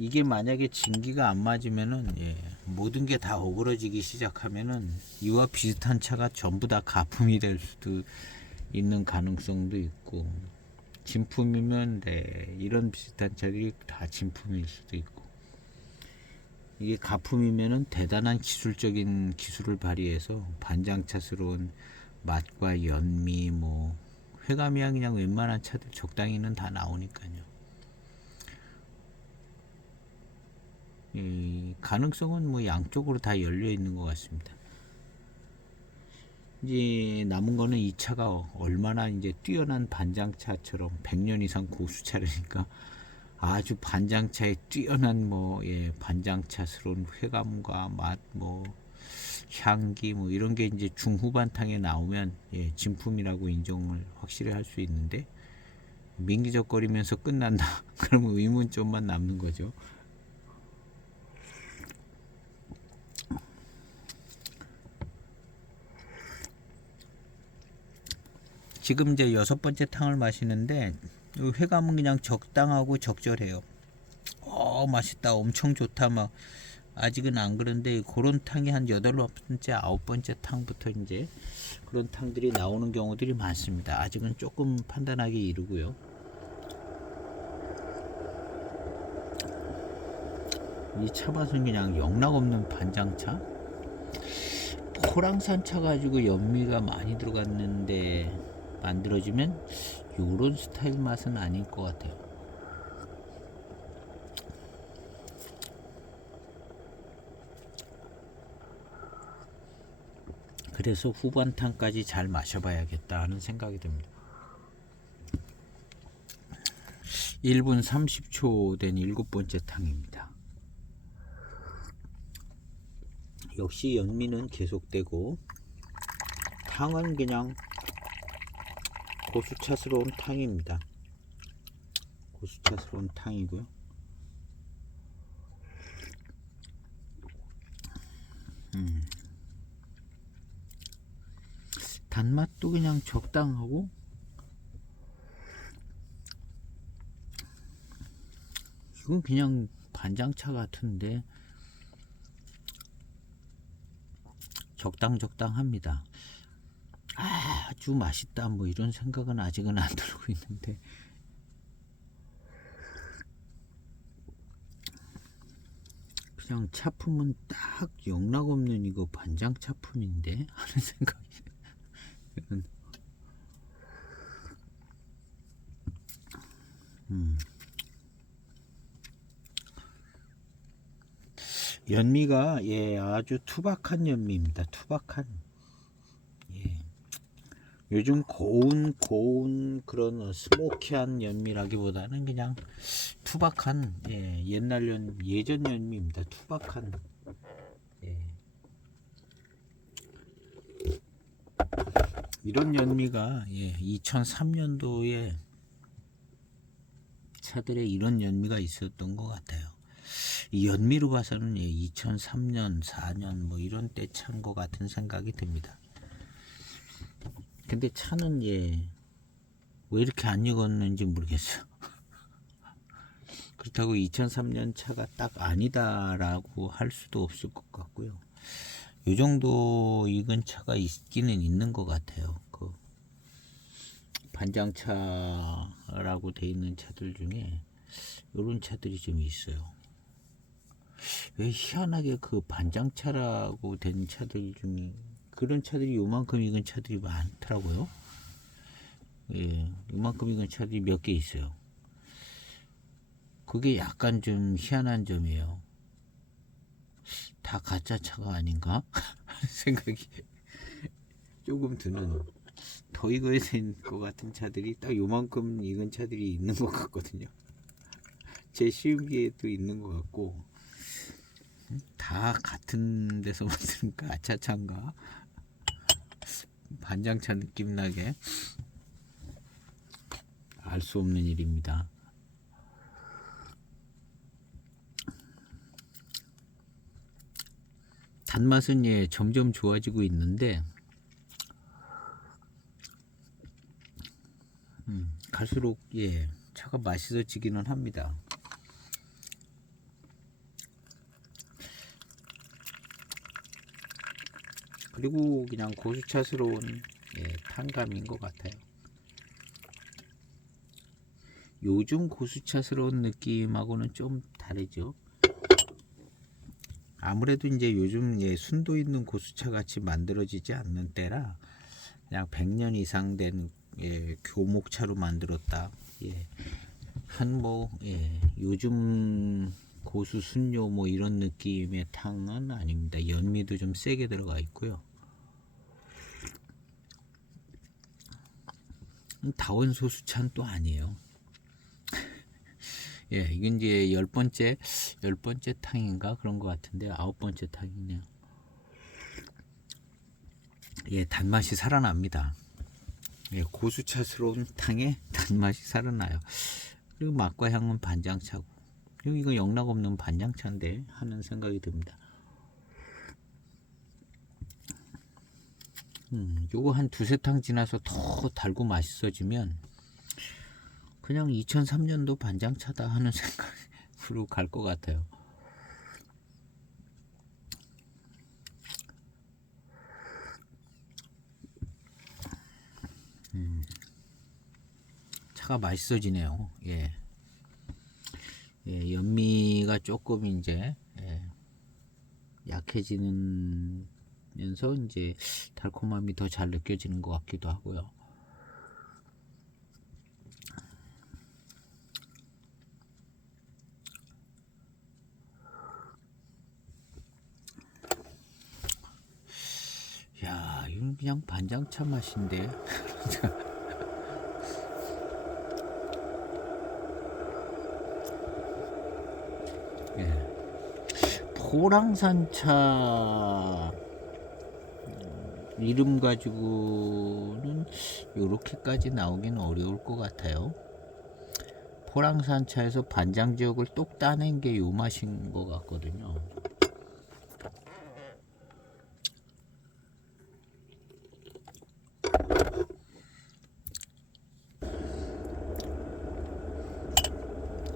이게 만약에 진기가 안 맞으면은 예, 모든 게 다 어그러지기 시작하면은 이와 비슷한 차가 전부 다 가품이 될 수도 있는 가능성도 있고 진품이면 네, 이런 비슷한 차들이 다 진품일 수도 있고 이게 가품이면은 대단한 기술적인 기술을 발휘해서 반장차스러운 맛과 연미 뭐 회감이야 그냥 웬만한 차들 적당히는 다 나오니까요. 이 가능성은 뭐 양쪽으로 다 열려 있는 것 같습니다. 이제 남은 거는 이 차가 얼마나 이제 뛰어난 반장차처럼 100년 이상 고수차라니까 아주 반장차에 뛰어난 뭐 예, 반장차스러운 회감과 맛 뭐 향기 뭐 이런 게 이제 중후반탕에 나오면 예, 진품이라고 인정을 확실히 할 수 있는데 민기적거리면서 끝난다. 그러면 의문점만 남는 거죠. 지금 이제 6번째 탕을 마시는데 회감은 그냥 적당하고 적절해요. 맛있다, 엄청 좋다, 막 아직은 안 그런데 그런 탕이 한 8번째, 9번째 탕부터 이제 그런 탕들이 나오는 경우들이 많습니다. 아직은 조금 판단하기 이르고요. 이 차맛은 그냥 영락없는 반장차. 호랑산차 가지고 연미가 많이 들어갔는데 만들어지면 요런 스타일 맛은 아닐 것 같아요. 그래서 후반탕까지 잘 마셔봐야겠다 하는 생각이 듭니다. 1분 30초 된 7번째 탕입니다. 역시 연미는 계속되고 탕은 그냥 고수차스러운 탕입니다. 고수차스러운 탕이고요. 단맛도 그냥 적당하고 이건 그냥 반장차 같은데 적당합니다. 아주 맛있다 뭐 이런 생각은 아직은 안 들고 있는데 그냥 차품은 딱 영락없는 이거 반장 차품인데 하는 생각이 연미가 예 아주 투박한 연미입니다. 투박한 예 요즘 고운 그런 스모키한 연미라기보다는 그냥 투박한 예 옛날 예전 연미입니다. 투박한 예 이런 연미가 예 2003년도에 차들에 이런 연미가 있었던 것 같아요. 이 연미로 봐서는 예, 2003년, 4년 뭐 이런 때 차인 것 같은 생각이 듭니다. 근데 차는 예, 왜 이렇게 안 익었는지 모르겠어요. 그렇다고 2003년 차가 딱 아니다라고 할 수도 없을 것 같고요. 이 정도 익은 차가 있기는 있는 것 같아요. 그 반장차라고 돼 있는 차들 중에 이런 차들이 좀 있어요. 왜 희한하게 그 반장차라고 된 차들 중에 그런 차들이 요만큼 익은 차들이 많더라고요. 예, 요만큼 익은 차들이 몇 개 있어요. 그게 약간 좀 희한한 점이에요. 다 가짜 차가 아닌가? 생각이 조금 드는 더 익어야 될 것 같은 차들이 딱 요만큼 익은 차들이 있는 것 같거든요. 제 시음기에도 있는 것 같고 다 같은 데서 만드는 가짜차인가? 반장차 느낌 나게 알 수 없는 일입니다. 단맛은 예 점점 좋아지고 있는데 갈수록 예 차가 맛있어지기는 합니다. 그리고 그냥 고수차스러운 예, 탄감인 것 같아요. 요즘 고수차스러운 느낌하고는 좀 다르죠. 아무래도 이제 요즘 예, 순도 있는 고수차 같이 만들어지지 않는 때라 그냥 100년 이상 된 예, 교목차로 만들었다. 예. 한 뭐 예, 요즘 고수 순료 뭐 이런 느낌의 탕은 아닙니다. 연미도 좀 세게 들어가 있고요. 다원 소수차는 또 아니에요. 예, 이건 이제 열 번째 탕인가 그런 것 같은데 9번째 탕이네요. 예, 단맛이 살아납니다. 예, 고수차스러운 탕에 단맛이 살아나요. 그리고 맛과 향은 반장차고, 그리고 이거 영락 없는 반장차인데 하는 생각이 듭니다. 요거 한 두세 탕 지나서 더 달고 맛있어지면 그냥 2003년도 반장차다 하는 생각으로 갈 것 같아요. 차가 맛있어지네요. 예. 예, 연미가 조금 이제 약해지면서 이제 달콤함이 더 잘 느껴지는 것 같기도 하고요. 야, 이건 그냥 반장차 맛인데. 예. 포랑산차 이름 가지고는 이렇게까지 나오긴 어려울 것 같아요. 포랑산차에서 반장 지역을 똑 따낸 게 요 맛인 것 같거든요.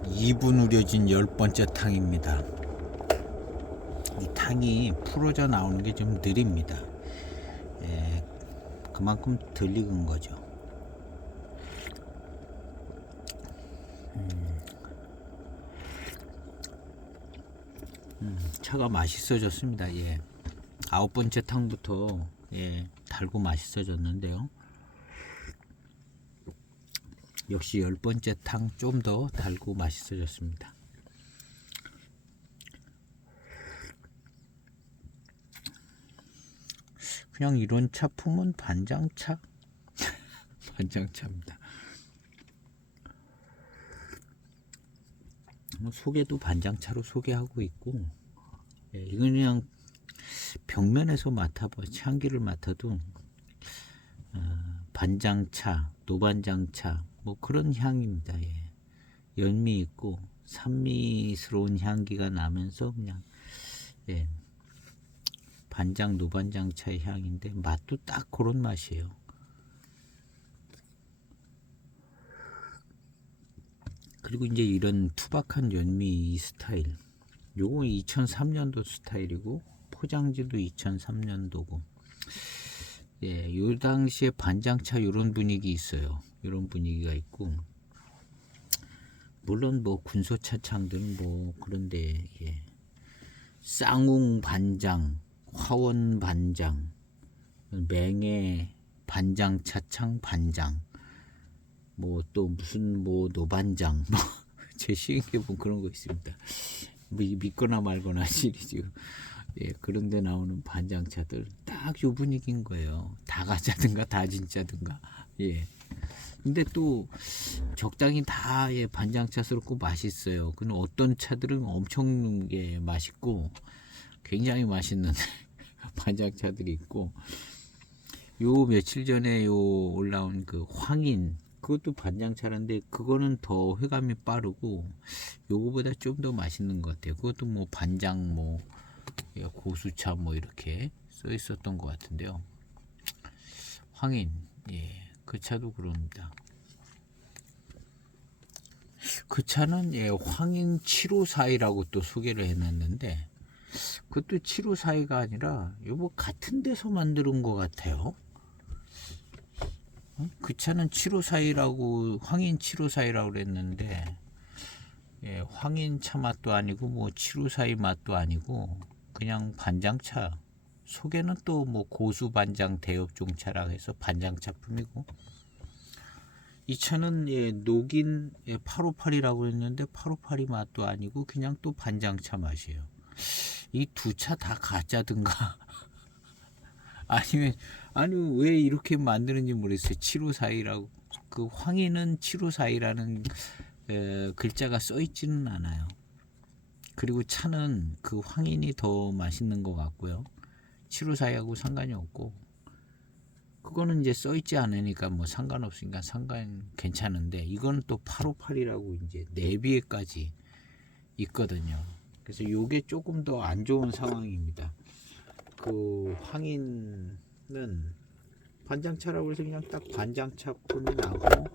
(2분) 우려진 10번째 탕입니다. 이 탕이 풀어져 나오는 게 좀 느립니다. 예, 그만큼 덜 익은 거죠. 차가 맛있어졌습니다. 예, 9번째 탕부터 예, 달고 맛있어졌는데요. 역시 10번째 탕 좀 더 달고 맛있어졌습니다. 그냥 이런 차품은 반장차 반장차입니다. 소개도 반장차로 소개하고 있고, 예, 이건 그냥 벽면에서 맡아봐 향기를 맡아도 반장차, 노반장차 뭐 그런 향입니다. 예. 연미 있고 산미스러운 향기가 나면서 그냥 예, 반장, 노반장차의 향인데 맛도 딱 그런 맛이에요. 그리고 이제 이런 투박한 연미 스타일, 요거 2003년도 스타일이고 포장지도 2003년도고, 예, 요 당시에 반장차 요런 분위기 있어요. 요런 분위기가 있고, 물론 뭐 군소차 창들 뭐 그런데 예, 쌍웅 반장, 화원 반장, 맹해 반장 차창 반장, 뭐 또 무슨 뭐 노반장, 뭐 제 시행해 본 그런 거 있습니다. 뭐 믿거나 말거나 시리즈. 예, 그런데 나오는 반장차들 딱 요 분위기인 거예요. 다 가짜든가 다 진짜든가. 예. 근데 또 적당히 다 예, 반장차스럽고 맛있어요. 근데 어떤 차들은 엄청 예, 맛있고 굉장히 맛있는 반장차들이 있고, 요 며칠 전에 요 올라온 그 황인, 그것도 반장차인데 그거는 더 회감이 빠르고 요거보다 좀 더 맛있는 것 같아요. 그것도 뭐 반장 뭐 고수차 뭐 이렇게 써 있었던 것 같은데요. 황인, 예, 그 차도 그럽니다. 그 차는 예, 황인 754이라고 또 소개를 해놨는데 그것도 754가 아니라 요거 같은 데서 만드는 것 같아요. 그 차는 754이라고 황인 754이라고 그랬는데 예, 황인 차 맛도 아니고 뭐 754이 맛도 아니고 그냥 반장차. 속에는 또 뭐 고수 반장 대업종차라 해서 반장차품이고, 이 차는 예, 녹인 예, 858이라고 했는데 858이 맛도 아니고 그냥 또 반장차 맛이에요. 이 두 차 다 가짜든가 아니면 아니 왜 이렇게 만드는지 모르겠어요. 7542라고 그 황인은 754이라는 글자가 써 있지는 않아요. 그리고 차는 그 황인이 더 맛있는 것 같고요. 754하고 상관이 없고, 그거는 이제 써 있지 않으니까 뭐 상관없으니까 괜찮은데, 이거는 또 858이라고 이제 내비에까지 있거든요. 그래서 요게 조금 더 안 좋은 상황입니다. 그 황인은 반장차라고 해서 그냥 딱 반장차 품이 나고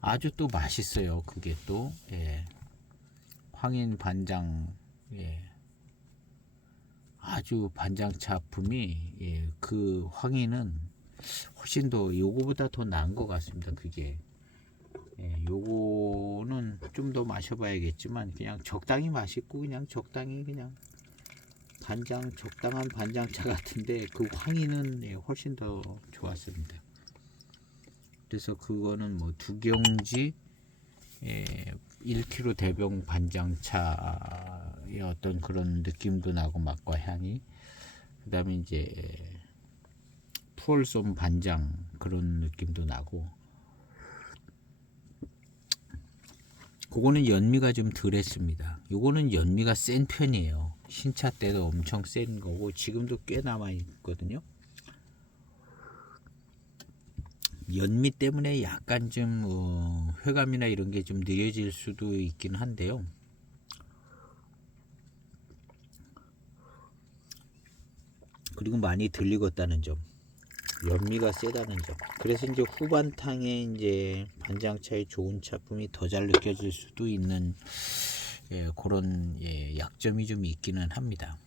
아주 또 맛있어요. 그게 또 황인 반장, 아주 반장차 품이 그 황인은 훨씬 더 요거보다 더 나은 것 같습니다. 그게 요거는 좀 더 마셔봐야겠지만 그냥 적당히 맛있고 그냥 적당히 그냥 적당한 반장차 같은데, 그 황인은 훨씬 더 좋았습니다. 그래서 그거는 뭐 두경지 1kg 대병 반장차의 어떤 그런 느낌도 나고 맛과 향이, 그 다음에 이제 푸얼솜 반장 그런 느낌도 나고, 그거는 연미가 좀 덜했습니다. 요거는 연미가 센 편이에요. 신차 때도 엄청 센 거고 지금도 꽤 남아 있거든요. 연미 때문에 약간 좀 회감이나 이런 게 좀 느려질 수도 있긴 한데요. 그리고 많이 덜 익었다는 점, 연미가 세다는 점. 그래서 이제 후반탕에 이제 반장차의 좋은 차품이 더 잘 느껴질 수도 있는 그런 약점이 좀 있기는 합니다.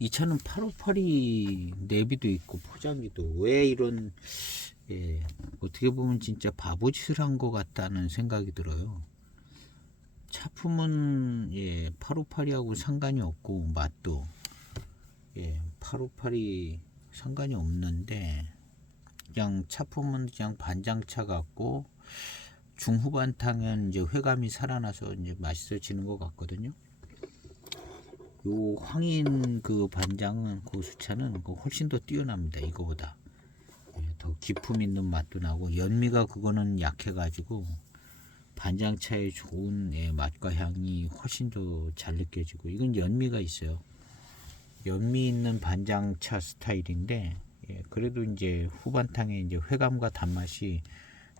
이 차는 858이 내비도 있고 포장지도 왜 이런 어떻게 보면 진짜 바보짓을 한 것 같다는 생각이 들어요. 차품은 858이하고 상관이 없고 맛도 858이 상관이 없는데, 그냥 차품은 그냥 반장차 같고 중후반탕은 이제 회감이 살아나서 이제 맛있어지는 것 같거든요. 요 황인 그 반장은 고수차는 훨씬 더 뛰어납니다. 이거보다 더 기품 있는 맛도 나고, 연미가 그거는 약해가지고 반장차의 좋은 맛과 향이 훨씬 더 잘 느껴지고, 이건 연미가 있어요. 연미 있는 반장차 스타일인데 그래도 이제 후반탕에 이제 회감과 단맛이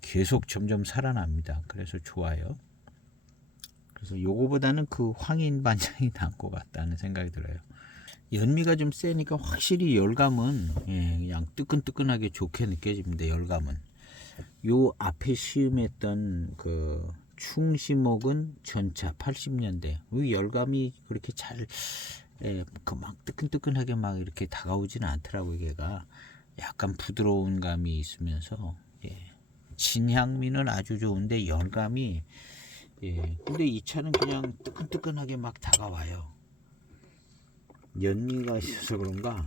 계속 점점 살아납니다. 그래서 좋아요. 그래서 요거보다는 그 황인 반장이 나은 것 같다는 생각이 들어요. 연미가 좀 세니까 확실히 열감은 그냥 뜨끈뜨끈하게 좋게 느껴집니다. 열감은 요 앞에 시음했던 그 충시목은 전차 80년대 이 열감이 그렇게 잘 그 막 뜨끈뜨끈하게 막 이렇게 다가오지는 않더라고요. 얘가 약간 부드러운 감이 있으면서 진향미는 아주 좋은데 열감이 근데 이 차는 그냥 뜨끈뜨끈하게 막 다가와요. 연미가 있어서 그런가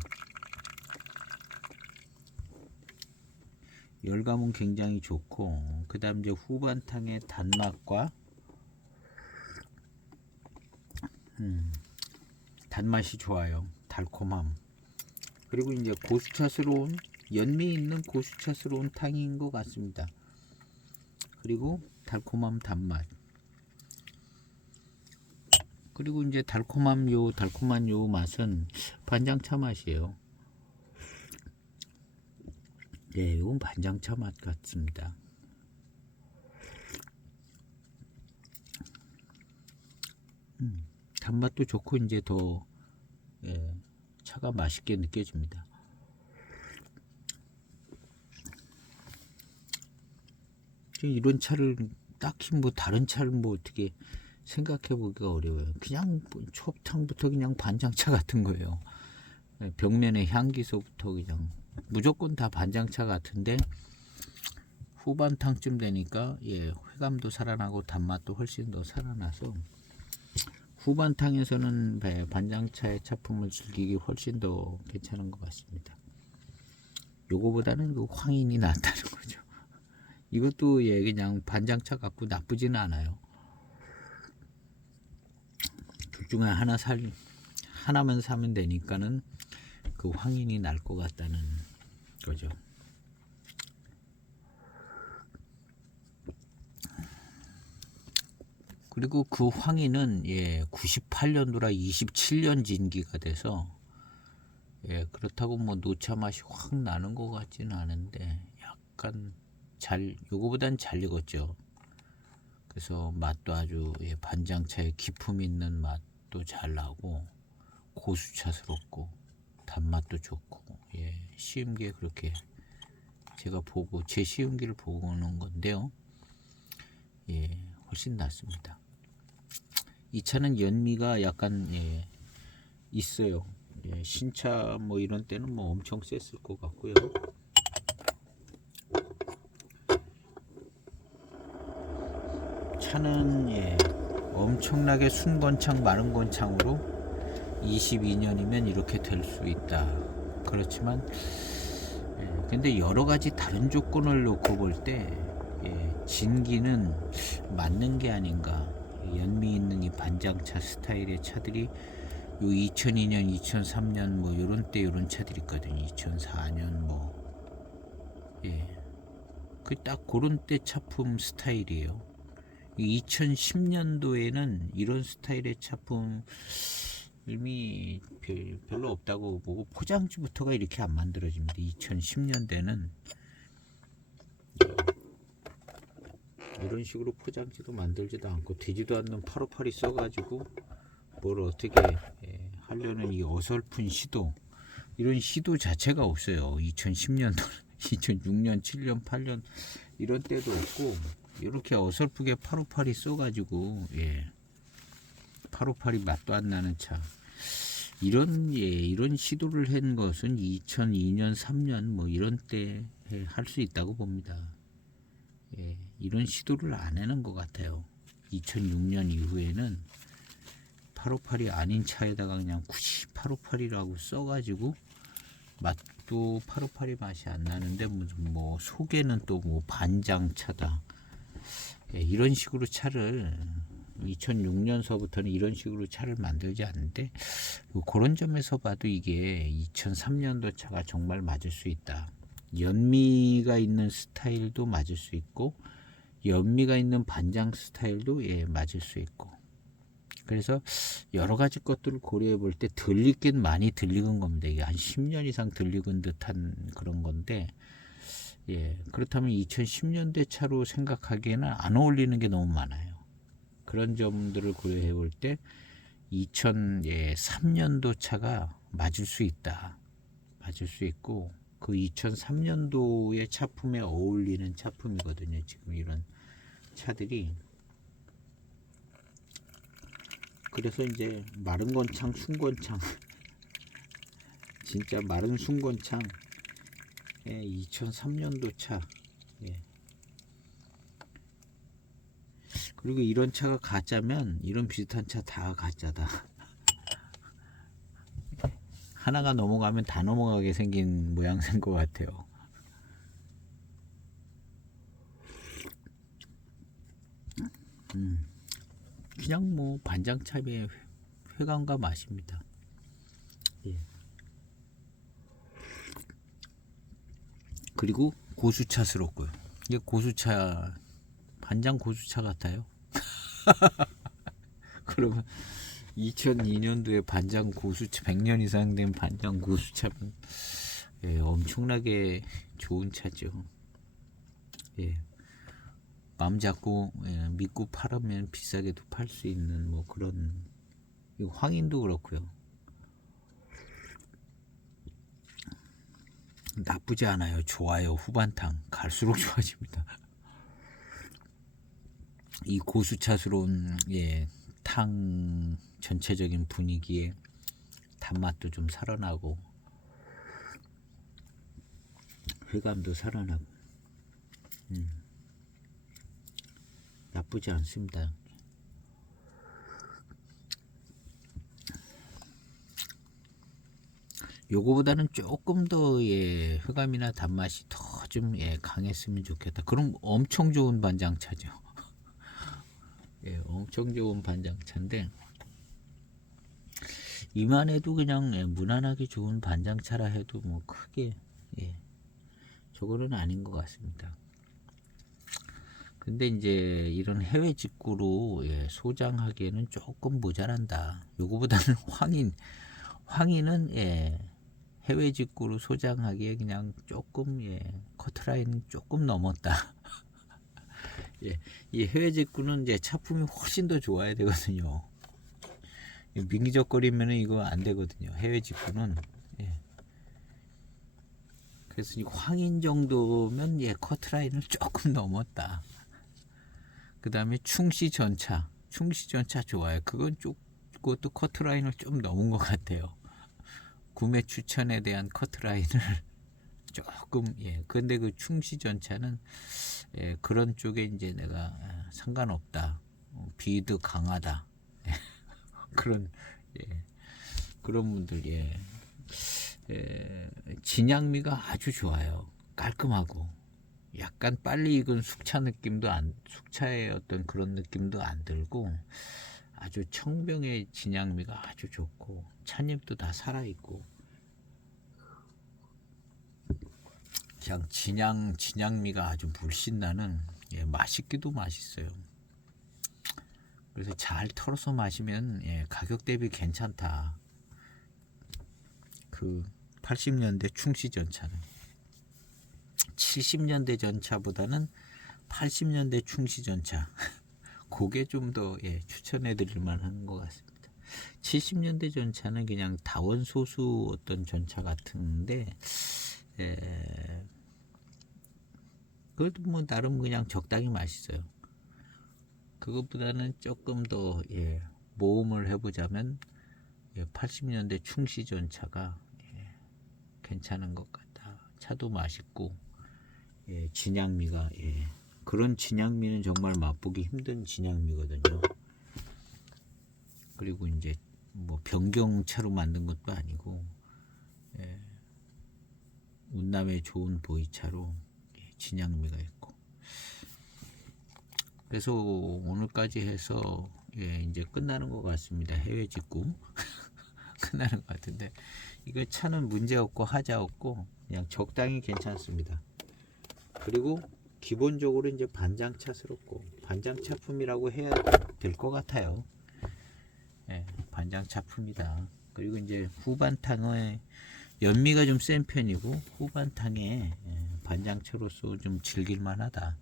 열감은 굉장히 좋고, 그 다음 이제 후반탕의 단맛과 단맛이 좋아요. 달콤함. 그리고 이제 고수차스러운 연미 있는 고수차스러운 탕인 것 같습니다. 그리고 달콤함 단맛. 그리고 이제 달콤한 요 맛은 반장차 맛이에요. 이건 반장차 맛 같습니다. 단맛도 좋고 이제 더 차가 맛있게 느껴집니다. 이런 차를 딱히 뭐 다른 차를 뭐 어떻게 생각해 보기가 어려워요. 그냥 초탕부터 그냥 반장차 같은 거예요. 벽면의 향기서부터 그냥 무조건 다 반장차 같은데, 후반탕쯤 되니까 회감도 살아나고 단맛도 훨씬 더 살아나서 후반탕에서는 반장차의 차품을 즐기기 훨씬 더 괜찮은 것 같습니다. 요거보다는 그 황인이 낫다는 거죠. 이것도 그냥 반장차 같고 나쁘지는 않아요. 둘 중에 하나만 사면 되니까는 그 황인이 날 것 같다는 거죠. 그리고 그 황희는 98년도라 27년 진기가 돼서 그렇다고 뭐 녹차 맛이 확 나는 것 같지는 않은데 약간 요거보단 잘 익었죠. 그래서 맛도 아주 반장차의 기품 있는 맛도 잘 나고 고수차스럽고 단맛도 좋고 시음기에 그렇게 제가 보고 제 시음기를 보고 오는 건데요. 훨씬 낫습니다. 이 차는 연미가 약간 있어요. 신차 뭐 이런 때는 뭐 엄청 셌을 것 같고요. 차는 엄청나게 순건창 마른 건창으로 22년이면 이렇게 될 수 있다. 그렇지만 근데 여러 가지 다른 조건을 놓고 볼 때 진기는 맞는 게 아닌가. 연미 있는 이 반장차 스타일의 차들이 요 2002년, 2003년 뭐 요런 때 요런 차들이 있거든요. 2004년 뭐 그 딱 그런 때 차품 스타일이에요. 2010년도에는 이런 스타일의 차품 이미 별로 없다고 보고 포장지부터가 이렇게 안 만들어집니다. 2010년대는 이런 식으로 포장지도 만들지도 않고 되지도 않는 858이 써가지고 뭘 어떻게 하려는 이 어설픈 시도, 이런 시도 자체가 없어요. 2010년도 2006년 7년 8년 이런 때도 없고 이렇게 어설프게 858이 써가지고 858이 맛도 안 나는 차, 이런 시도를 한 것은 2002년 3년 뭐 이런 때 할 수 있다고 봅니다. 이런 시도를 안 하는 것 같아요. 2006년 이후에는 858이 아닌 차에다가 그냥 굳이 858이라고 써가지고 맛도 858이 맛이 안 나는데 무슨 뭐 속에는 또 뭐 반장차다, 이런 식으로 차를 2006년서부터는 이런 식으로 차를 만들지 않는데 그런 점에서 봐도 이게 2003년도 차가 정말 맞을 수 있다. 연미가 있는 스타일도 맞을 수 있고 연미가 있는 반장 스타일도 맞을 수 있고, 그래서 여러 가지 것들을 고려해 볼 때 덜 익긴 많이 덜 익은 겁니다. 이게 한 10년 이상 덜 익은 듯한 그런 건데 그렇다면 2010년대 차로 생각하기에는 안 어울리는 게 너무 많아요. 그런 점들을 고려해 볼 때 2003년도 차가 맞을 수 있다. 맞을 수 있고 그 2003년도의 차품에 어울리는 차품이거든요. 지금 이런 차들이. 그래서 이제 마른 건창, 순건창 진짜 마른 순건창 2003년도 차. 그리고 이런 차가 가짜면 이런 비슷한 차 다 가짜다. 하나가 넘어가면 다 넘어가게 생긴 모양새인 것 같아요. 그냥 뭐 반장차의 회감과 맛입니다. 그리고 고수차스럽고요. 이게 고수차, 반장 고수차 같아요. 그러면 2002년도에 반장 고수차, 100년 이상 된 반장 고수차는 엄청나게 좋은 차죠. 마음 잡고 믿고 팔으면 비싸게도 팔 수 있는 뭐 그런, 황인도 그렇고요. 나쁘지 않아요. 좋아요. 후반탕 갈수록 좋아집니다. 이 고수차스러운 탕 전체적인 분위기에 단맛도 좀 살아나고 회감도 살아나고 나쁘지 않습니다. 요거보다는 조금 더 흑감이나 단맛이 더 좀 강했으면 좋겠다. 그럼 엄청 좋은 반장차죠. 엄청 좋은 반장차인데 이만해도 그냥 무난하게 좋은 반장차라 해도 뭐 크게 저거는 아닌 것 같습니다. 근데 이제 이런 해외 직구로 예, 소장하기에는 조금 모자란다. 요거보다는 황인은 예, 해외 직구로 소장하기에 그냥 조금 예, 커트라인 조금 넘었다. 예, 이 해외 직구는 이제 차품이 훨씬 더 좋아야 되거든요. 민기적거리면 이거 안 되거든요. 해외 직구는. 예. 그래서 이 황인 정도면 예, 커트라인을 조금 넘었다. 그 다음에 충시전차 좋아요. 그것도 커트라인을 좀 넘은 것 같아요. 구매 추천에 대한 커트라인을 조금 예. 근데 그 충시전차는 예, 그런 쪽에 이제 내가 상관없다. 비드 강하다. 그런 예, 그런 분들 예. 예, 진양미가 아주 좋아요. 깔끔하고 약간 빨리 익은 숙차의 어떤 그런 느낌도 안 들고 아주 청병의 진양미가 아주 좋고 찻잎도 다 살아있고 그냥 진양미가 아주 물씬 나는 예, 맛있기도 맛있어요. 그래서 잘 털어서 마시면 예, 가격 대비 괜찮다. 그 80년대 충시전차는 70년대 전차보다는 80년대 충시전차 그게 좀 더 예, 추천해 드릴 만한 것 같습니다. 70년대 전차는 그냥 다원소수 어떤 전차 같은데 예, 그것도 뭐 나름 그냥 적당히 맛있어요. 그것보다는 조금 더 예, 모험을 해보자면 예, 80년대 충시전차가 예, 괜찮은 것 같다. 차도 맛있고 예, 진양미가 예, 그런 진양미는 정말 맛보기 힘든 진양미거든요. 그리고 이제 뭐 변경차로 만든 것도 아니고 예, 운남의 좋은 보이차로 예, 진양미가 있고 그래서 오늘까지 해서 예, 이제 끝나는 것 같습니다. 해외 직구 끝나는 것 같은데 이거 차는 문제 없고 하자 없고 그냥 적당히 괜찮습니다. 그리고 기본적으로 이제 반장차스럽고 반장차품이라고 해야 될 것 같아요. 예, 반장차품이다. 그리고 이제 후반탕의 연미가 좀 센 편이고 후반탕에 예, 반장차로서 좀 즐길만하다.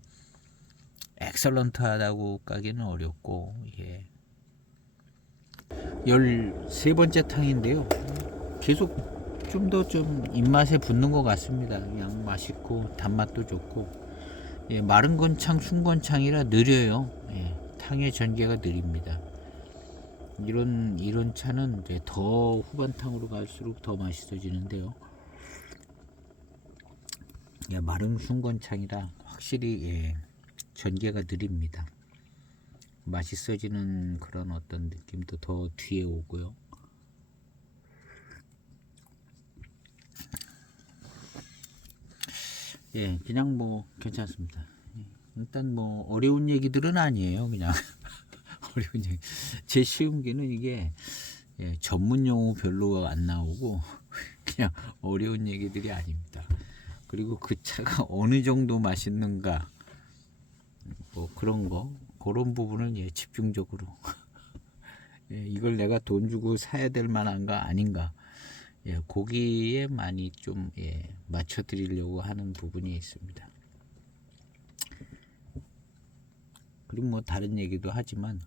엑설런트하다고 까기는 어렵고 예. 13번째 탕인데요. 계속 좀 더 좀 입맛에 붙는 것 같습니다. 그냥 맛있고 단맛도 좋고 예, 마른 건창, 순건창이라 느려요. 예, 탕의 전개가 느립니다. 이런 차는 이제 더 후반탕으로 갈수록 더 맛있어지는데요. 예, 마른 순건창이라 확실히 예, 전개가 느립니다. 맛있어지는 그런 어떤 느낌도 더 뒤에 오고요. 예, 그냥 뭐 괜찮습니다. 일단 뭐 어려운 얘기들은 아니에요. 그냥 어려운 얘기. 제 시음기는 이게 예, 전문 용어 별로 안 나오고 그냥 어려운 얘기들이 아닙니다. 그리고 그 차가 어느 정도 맛있는가 뭐 그런 거 그런 부분을 예, 집중적으로 예, 이걸 내가 돈 주고 사야 될 만한가 아닌가 예, 거기에 많이 좀 예, 맞춰 드리려고 하는 부분이 있습니다. 그리고 뭐 다른 얘기도 하지만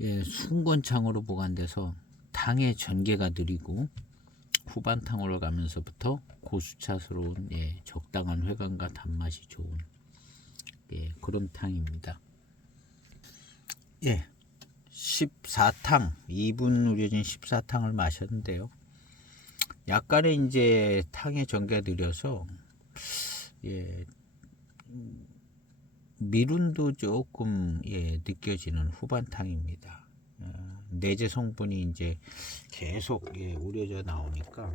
예, 순건창으로 보관돼서 탕의 전개가 느리고 후반탕으로 가면서부터 고수차스러운 예, 적당한 회감과 단맛이 좋은 예, 그런 탕입니다. 예, 14탕 2분 우려진 14탕을 마셨는데요. 약간의 이제 탕의 전개가 느려서 예, 미룬도 조금 예, 느껴지는 후반탕입니다. 내재 성분이 이제 계속 예, 우려져 나오니까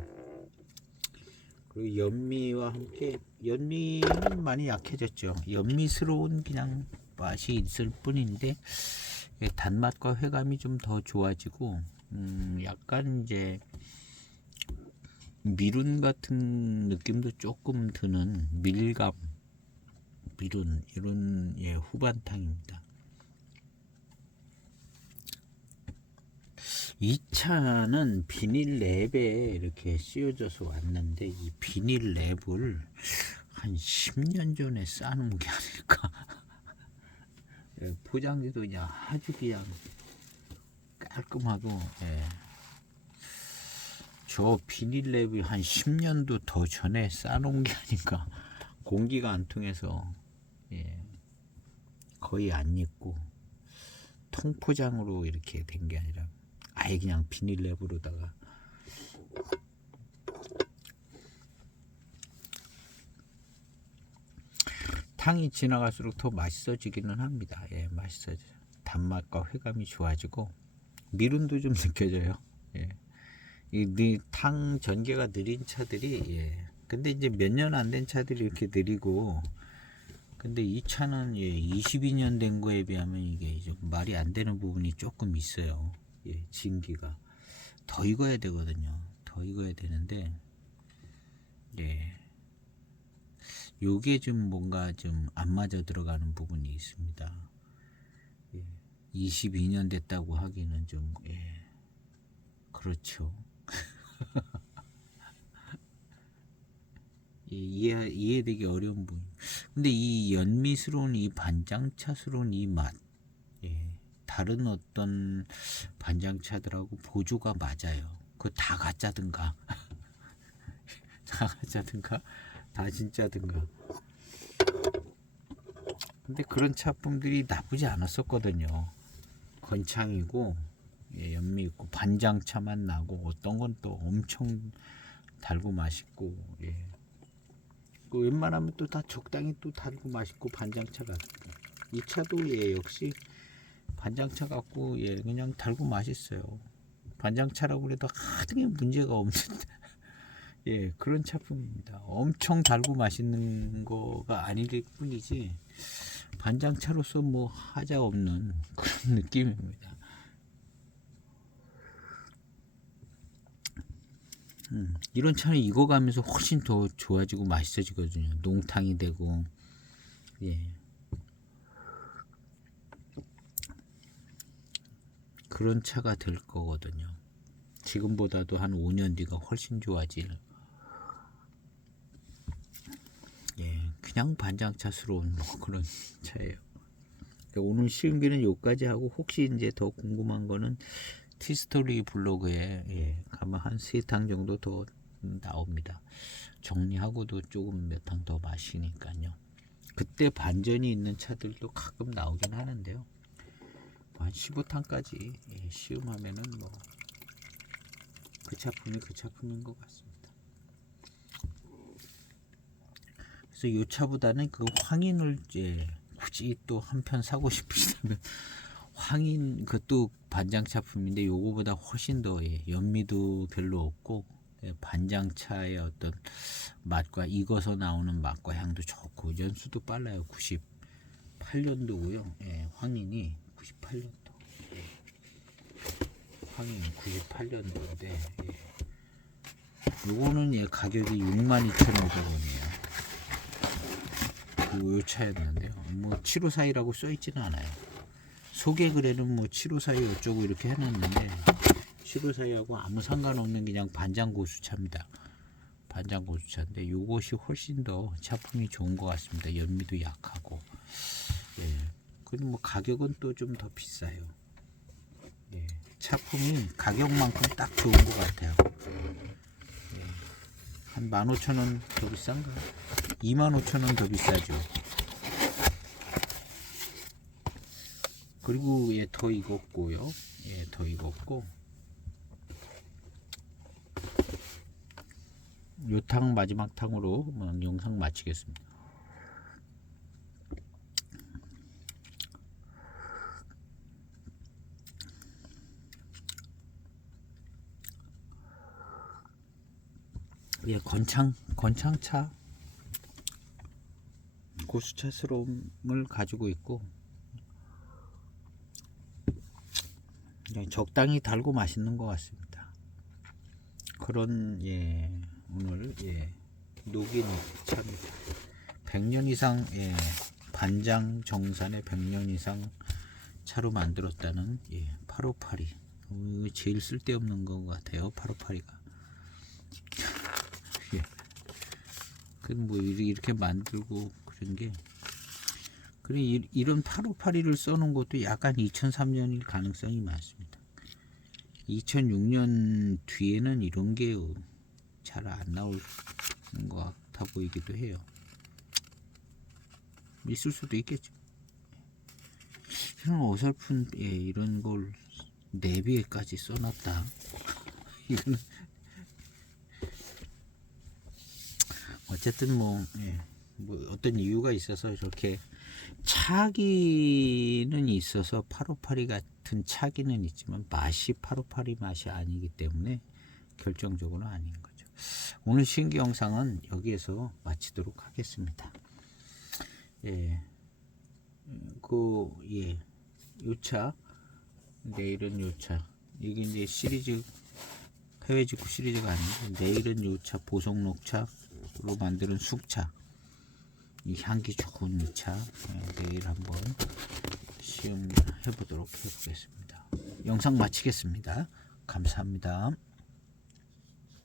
그리고 연미와 함께 연미는 많이 약해졌죠. 연미스러운 그냥 맛이 있을 뿐인데 예, 단맛과 회감이 좀 더 좋아지고 약간 이제 미룬 같은 느낌도 조금 드는 밀감, 미룬 이런 예, 후반탕입니다. 이 차는 비닐 랩에 이렇게 씌워져서 왔는데 이 비닐 랩을 한 10년 전에 싸놓은 게 아닐까. 예, 포장지도 그냥 아주 그냥 깔끔하고 예. 저 비닐 랩이 한 10년도 더 전에 싸놓은 게 아닌가. 공기가 안 통해서 예, 거의 안 입고 통포장으로 이렇게 된 게 아니라 아예 그냥 비닐 랩으로다가 탕이 지나갈수록 더 맛있어지기는 합니다. 예, 맛있어져. 단맛과 회감이 좋아지고 미룬도 좀 느껴져요. 예. 이탕 전개가 느린 차들이 예. 근데 이제 몇 년 안 된 차들이 이렇게 느리고 근데 이 차는 예, 22년 된 거에 비하면 이게 좀 말이 안 되는 부분이 조금 있어요. 예, 진기가 더 익어야 되거든요. 더 익어야 되는데 예. 요게 좀 뭔가 좀 안 맞아 들어가는 부분이 있습니다. 예. 22년 됐다고 하기는 좀 예. 그렇죠. 예, 이해되기 어려운 부분. 근데 이 연미스러운 이 반장차스러운 이 맛, 예, 다른 어떤 반장차들하고 보조가 맞아요. 그거 다 가짜든가, 다 가짜든가, 다 진짜든가. 근데 그런 차품들이 나쁘지 않았었거든요. 건창이고, 예, 연미 있고 반장차 맛 나고 어떤 건 또 엄청 달고 맛있고, 예. 그 웬만하면 또 다 적당히 또 달고 맛있고 반장차 같고 이 차도 예 역시 반장차 같고 예 그냥 달고 맛있어요. 반장차라고 그래도 하등에 문제가 없는 예 그런 차품입니다. 엄청 달고 맛있는 거가 아닐 뿐이지 반장차로서 뭐 하자 없는 그런 느낌입니다. 이런 차는 익어가면서 훨씬 더 좋아지고 맛있어지거든요. 농탕이 되고 예. 그런 차가 될 거거든요. 지금보다도 한 5년 뒤가 훨씬 좋아질 예, 그냥 반장차스러운 뭐 그런 차예요. 그러니까 오늘 시음기는 여기까지 하고 혹시 이제 더 궁금한 거는 티스토리 블로그에 예, 가면 한 3탕 정도 더 나옵니다. 정리하고도 조금 몇 탕 더 마시니까요. 그때 반전이 있는 차들도 가끔 나오긴 하는데요. 한 15탕까지 예, 시음하면은 뭐 그 차품이 그 차품인 것 같습니다. 그래서 이 차보다는 그 황인을 이제 굳이 또 한 편 사고 싶으시다면 황인 그것도 반장차품인데 요거보다 훨씬 더 예, 연미도 별로 없고 예, 반장차의 어떤 맛과 익어서 나오는 맛과 향도 좋고 연수도 빨라요. 98년도고요. 예, 황인이 98년도. 예, 황인 98년도인데 예. 요거는 예, 가격이 62,500원이에요. 요 차였는데요. 뭐 7542라고 써있지는 않아요. 소개 글에는 뭐 7542 어쩌고 이렇게 해놨는데 7542하고 아무 상관없는 그냥 반장 고수차입니다. 반장 고수차인데 요것이 훨씬 더 차품이 좋은 것 같습니다. 연미도 약하고 예. 그리고 뭐 가격은 또 좀 더 비싸요. 예. 차품이 가격만큼 딱 좋은 것 같아요. 예. 한 15,000원 더 비싼가? 25,000원 더 비싸죠. 그리고 예, 더 익었고요. 예, 더 익었고 요 탕 마지막 탕으로 영상 마치겠습니다. 예, 건창차 고수차스러움을 가지고 있고 그냥 적당히 달고 맛있는 것 같습니다. 그런 예 오늘 녹인 차입니다. 100년 이상 반장 정산에 100년 이상 차로 만들었다는 8582. 이거 제일 쓸데없는 것 같아요. 8582가. 뭐 이렇게 만들고 그런 게 그래 이런 8582를 써놓은 것도 약간 2003년일 가능성이 많습니다. 2006년 뒤에는 이런 게 잘 안 나올 것 같아 보이기도 해요. 있을 수도 있겠죠. 이런 어설픈 이런 걸 내비에까지 써놨다. 이거는 어쨌든 뭐 어떤 이유가 있어서 저렇게 차기는 있어서 8582 같은 차기는 있지만 맛이 8582 맛이 아니기 때문에 결정적으로 아닌 거죠. 오늘 신기 영상은 여기에서 마치도록 하겠습니다. 요차 내일은 요차 이게 이제 시리즈 해외 직구 시리즈가 아니고 내일은 요차 보석 녹차로 만드는 숙차 이 향기 좋은 이 차 내일 한번 시음해 보도록 해보겠습니다. 영상 마치겠습니다. 감사합니다.